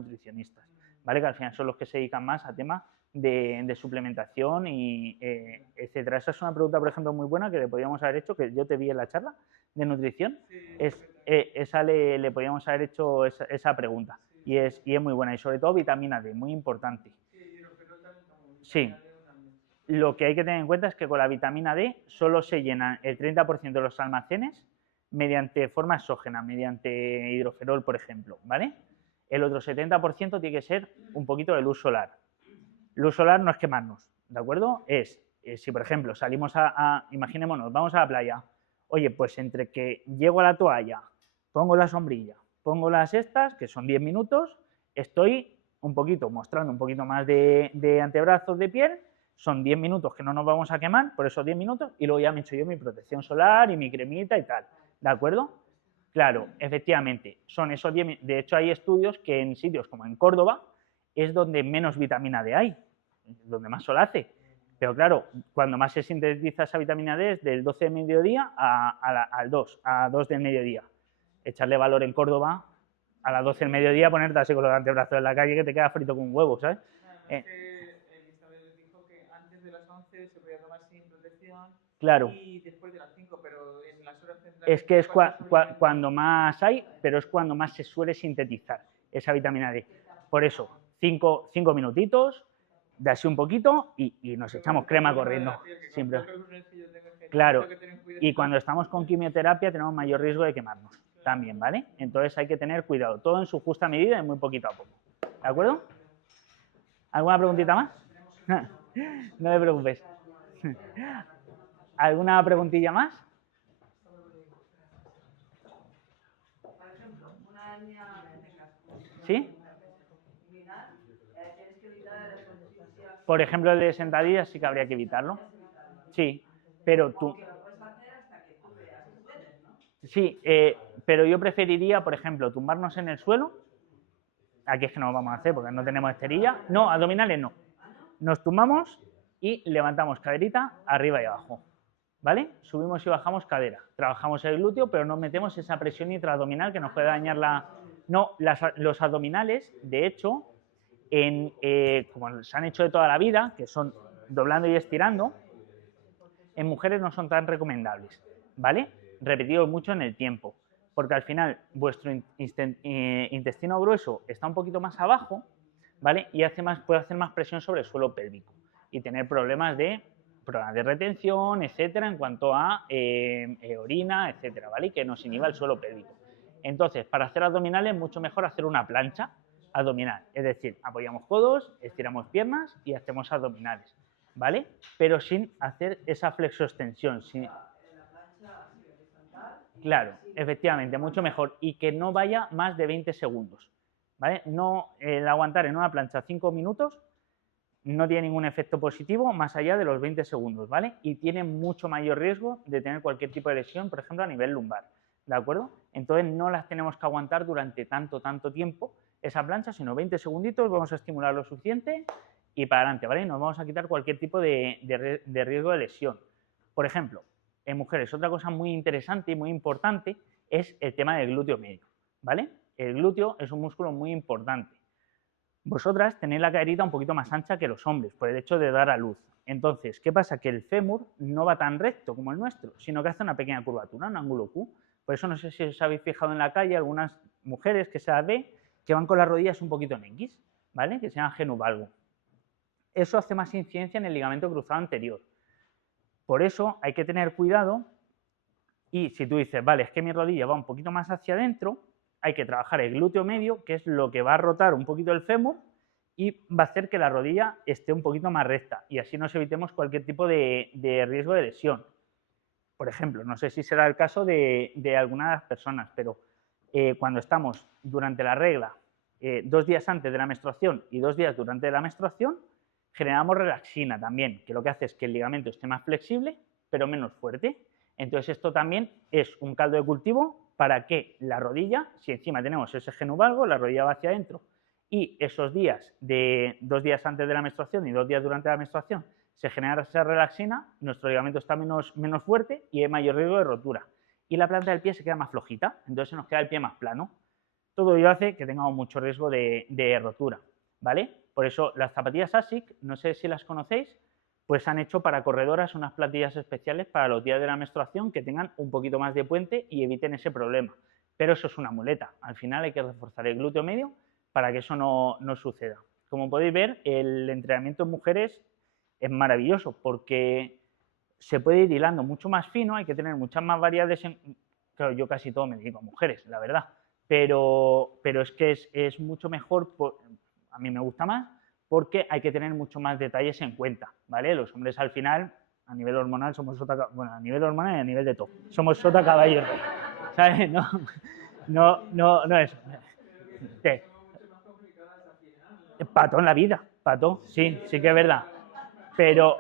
¿vale? Que al final son los que se dedican más a temas de suplementación y etcétera. Esa es una pregunta, por ejemplo, muy buena que le podríamos haber hecho, que yo te vi en la charla de nutrición, esa le podríamos haber hecho esa pregunta y es muy buena y sobre todo vitamina D, muy importante. Sí. Lo que hay que tener en cuenta es que con la vitamina D solo se llenan el 30% de los almacenes mediante forma exógena, mediante hidroferol, por ejemplo, ¿vale? El otro 70% tiene que ser un poquito de luz solar. Luz solar no es quemarnos, ¿de acuerdo? Si por ejemplo salimos imaginémonos, vamos a la playa, oye, pues entre que llego a la toalla, pongo la sombrilla, pongo las estas, que son 10 minutos, estoy mostrando un poquito más de antebrazos, de piel, son 10 minutos que no nos vamos a quemar, por esos 10 minutos, y luego ya me echo yo mi protección solar y mi cremita y tal, ¿de acuerdo? Claro, efectivamente, son esos 10 de hecho hay estudios que en sitios como en Córdoba es donde menos vitamina D hay, donde más sol hace, pero claro, cuando más se sintetiza esa vitamina D es del 12 del mediodía a 2 del mediodía. Echarle valor en Córdoba a las 12 del mediodía, ponerte así con los antebrazos en la calle que te queda frito con un huevo, ¿sabes? Elizabeth dijo que antes de las 11 se podía tomar sin protección. Claro. Y después de las 5, pero en las horas centrales... Es que es cuando más hay, pero es cuando más se suele sintetizar esa vitamina D. Por eso, 5 minutitos, de así un poquito y nos echamos crema corriendo. Siempre. Claro, y cuando estamos con quimioterapia tenemos mayor riesgo de quemarnos también, ¿vale? Entonces hay que tener cuidado, todo en su justa medida y muy poquito a poco. ¿De acuerdo? ¿Alguna preguntita más? No te preocupes. ¿Alguna preguntilla más? ¿Sí? Por ejemplo, el de sentadillas sí que habría que evitarlo. Sí, pero tú... Sí, pero yo preferiría, por ejemplo, tumbarnos en el suelo. Aquí es que no lo vamos a hacer porque no tenemos esterilla. No, abdominales no. Nos tumbamos y levantamos caderita arriba y abajo, ¿vale? Subimos y bajamos cadera. Trabajamos el glúteo, pero no metemos esa presión intraabdominal que nos puede dañar la... No, los abdominales, de hecho, como se han hecho de toda la vida, que son doblando y estirando, en mujeres no son tan recomendables, ¿vale? Repetidos mucho en el tiempo, porque al final vuestro intestino grueso está un poquito más abajo, ¿vale? Y puede hacer más presión sobre el suelo pélvico y tener problemas de retención, etcétera, en cuanto a orina, etcétera, ¿vale? Y que nos inhiba el suelo pélvico. Entonces, para hacer abdominales es mucho mejor hacer una plancha abdominal, es decir, apoyamos codos, estiramos piernas y hacemos abdominales. ¿vale? Pero sin hacer esa flexoextensión. Claro, efectivamente, mucho mejor. Y que no vaya más de 20 segundos, ¿vale? No, el aguantar en una plancha 5 minutos no tiene ningún efecto positivo más allá de los 20 segundos, ¿vale? Y tiene mucho mayor riesgo de tener cualquier tipo de lesión, por ejemplo, a nivel lumbar, ¿de acuerdo? Entonces no las tenemos que aguantar durante tanto tiempo esa plancha, sino 20 segunditos, vamos a estimular lo suficiente y para adelante, ¿vale? Nos vamos a quitar cualquier tipo de riesgo de lesión. Por ejemplo, en mujeres, otra cosa muy interesante y muy importante es el tema del glúteo medio, ¿vale? El glúteo es un músculo muy importante. Vosotras tenéis la caderita un poquito más ancha que los hombres por el hecho de dar a luz. Entonces, ¿qué pasa? Que el fémur no va tan recto como el nuestro, sino que hace una pequeña curvatura, un ángulo Q. Por eso no sé si os habéis fijado en la calle algunas mujeres que se las ve que van con las rodillas un poquito en X, ¿vale? Que se llama genuvalgo. Eso hace más incidencia en el ligamento cruzado anterior. Por eso hay que tener cuidado y si tú dices, vale, es que mi rodilla va un poquito más hacia adentro, hay que trabajar el glúteo medio, que es lo que va a rotar un poquito el fémur y va a hacer que la rodilla esté un poquito más recta y así nos evitemos cualquier tipo de riesgo de lesión. Por ejemplo, no sé si será el caso de algunas personas, pero cuando estamos durante la regla 2 días antes de la menstruación y 2 días durante la menstruación, generamos relaxina también, que lo que hace es que el ligamento esté más flexible, pero menos fuerte. Entonces esto también es un caldo de cultivo para que la rodilla, si encima tenemos ese genuvalgo, la rodilla va hacia adentro y esos días de 2 días antes de la menstruación y 2 días durante la menstruación se genera esa relaxina, nuestro ligamento está menos fuerte y hay mayor riesgo de rotura. Y la planta del pie se queda más flojita, entonces se nos queda el pie más plano. Todo ello hace que tengamos mucho riesgo de rotura, ¿vale? Por eso las zapatillas ASIC, no sé si las conocéis, pues han hecho para corredoras unas plantillas especiales para los días de la menstruación que tengan un poquito más de puente y eviten ese problema. Pero eso es una muleta. Al final hay que reforzar el glúteo medio para que eso no suceda. Como podéis ver, el entrenamiento en mujeres es maravilloso porque se puede ir hilando mucho más fino, hay que tener muchas más variables. Claro, yo casi todo me dedico a mujeres, la verdad. Pero es que es mucho mejor, a mí me gusta más, porque hay que tener mucho más detalles en cuenta, ¿vale? Los hombres al final, a nivel hormonal, somos a nivel hormonal y a nivel de todo, somos sota, caballo, ¿sabes? No es... ¿Qué? Pato en la vida, pato, sí que es verdad, pero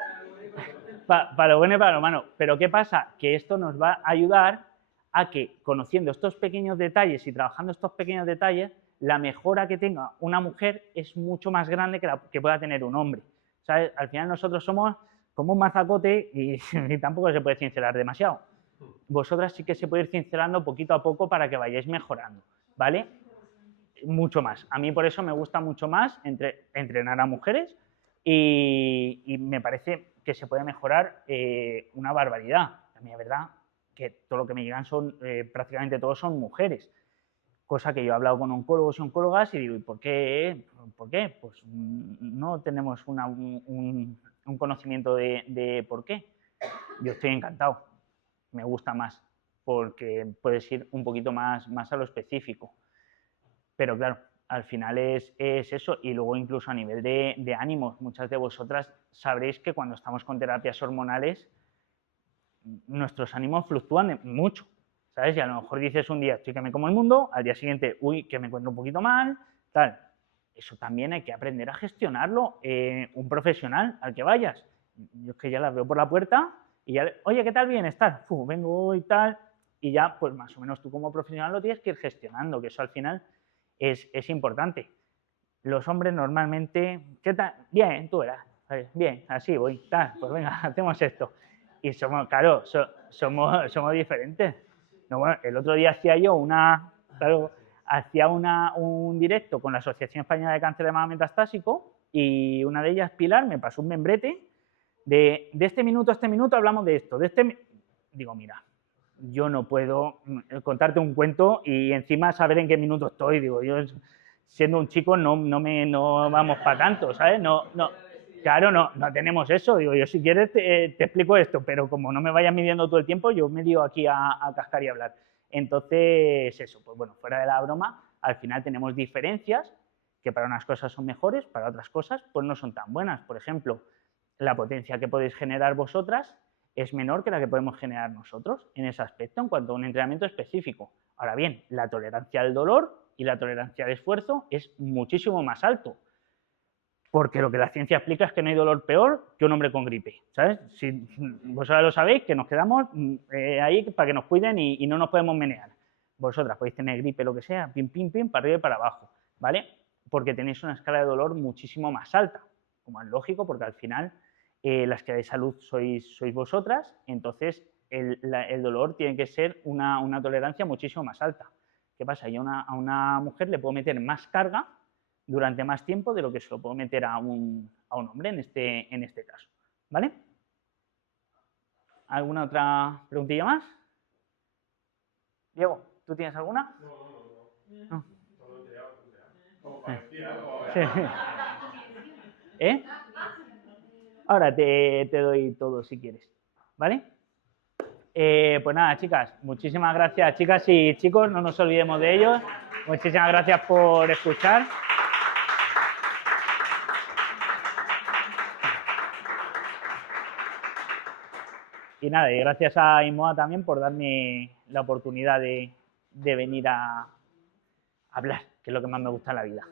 para lo bueno y para lo malo. Pero ¿qué pasa? Que esto nos va a ayudar a que, conociendo estos pequeños detalles y trabajando estos pequeños detalles, la mejora que tenga una mujer es mucho más grande que la que pueda tener un hombre. ¿Sabes? Al final nosotros somos como un mazacote y tampoco se puede cincelar demasiado. Vosotras sí que se puede ir cincelando poquito a poco para que vayáis mejorando, ¿vale? Mucho más. A mí por eso me gusta mucho más entrenar a mujeres y me parece que se puede mejorar una barbaridad. A mí es verdad que todo lo que me llegan son, prácticamente todos son mujeres. Cosa que yo he hablado con oncólogos y oncólogas y digo, ¿y por qué? ¿Por qué? Pues no tenemos un conocimiento de por qué. Yo estoy encantado, me gusta más, porque puedes ir un poquito más a lo específico. Pero claro, al final es eso, y luego incluso a nivel de ánimos, muchas de vosotras sabréis que cuando estamos con terapias hormonales, nuestros ánimos fluctúan mucho. ¿Sabes? Y a lo mejor dices un día, estoy que me como el mundo, al día siguiente, uy, que me encuentro un poquito mal, tal. Eso también hay que aprender a gestionarlo, un profesional al que vayas. Yo es que ya las veo por la puerta y ya, oye, ¿qué tal bienestar? Vengo y tal, y ya, pues más o menos tú como profesional lo tienes que ir gestionando, que eso al final es importante. Los hombres normalmente, ¿qué tal? Bien, tú verás, bien, así voy, tal, pues venga, hacemos esto. Y somos, claro, somos diferentes. No, bueno, el otro día hacía yo un directo con la Asociación Española de Cáncer de Mama Metastásico y una de ellas, Pilar, me pasó un membrete de este minuto a este minuto hablamos de esto. Digo, mira, yo no puedo contarte un cuento y encima saber en qué minuto estoy. Digo, yo siendo un chico no vamos para tanto, ¿sabes? Claro, no tenemos eso. Digo, yo si quieres te explico esto, pero como no me vayas midiendo todo el tiempo, yo me dio aquí a cascar y hablar. Entonces, eso, pues bueno, fuera de la broma, al final tenemos diferencias que para unas cosas son mejores, para otras cosas pues no son tan buenas. Por ejemplo, la potencia que podéis generar vosotras es menor que la que podemos generar nosotros en ese aspecto en cuanto a un entrenamiento específico. Ahora bien, la tolerancia al dolor y la tolerancia al esfuerzo es muchísimo más alto, porque lo que la ciencia explica es que no hay dolor peor que un hombre con gripe, ¿sabes? Si vosotras lo sabéis, que nos quedamos ahí para que nos cuiden y no nos podemos menear. Vosotras podéis tener gripe, lo que sea, pim, pim, pim, para arriba y para abajo, ¿vale? Porque tenéis una escala de dolor muchísimo más alta, como es lógico, porque al final las que dais salud sois vosotras, entonces el dolor tiene que ser una tolerancia muchísimo más alta. ¿Qué pasa? Yo a una mujer le puedo meter más carga durante más tiempo de lo que se lo puedo meter a un hombre en este caso, ¿vale? ¿Alguna otra preguntilla más? Diego, ¿tú tienes alguna? No. Como parecía algo. Sí. ¿Eh? Ahora te doy todo si quieres, ¿vale? Pues nada, chicas, muchísimas gracias, chicas y chicos, no nos olvidemos de ellos. Muchísimas gracias por escuchar. Y nada, y gracias a IMOA también por darme la oportunidad de venir a hablar, que es lo que más me gusta en la vida.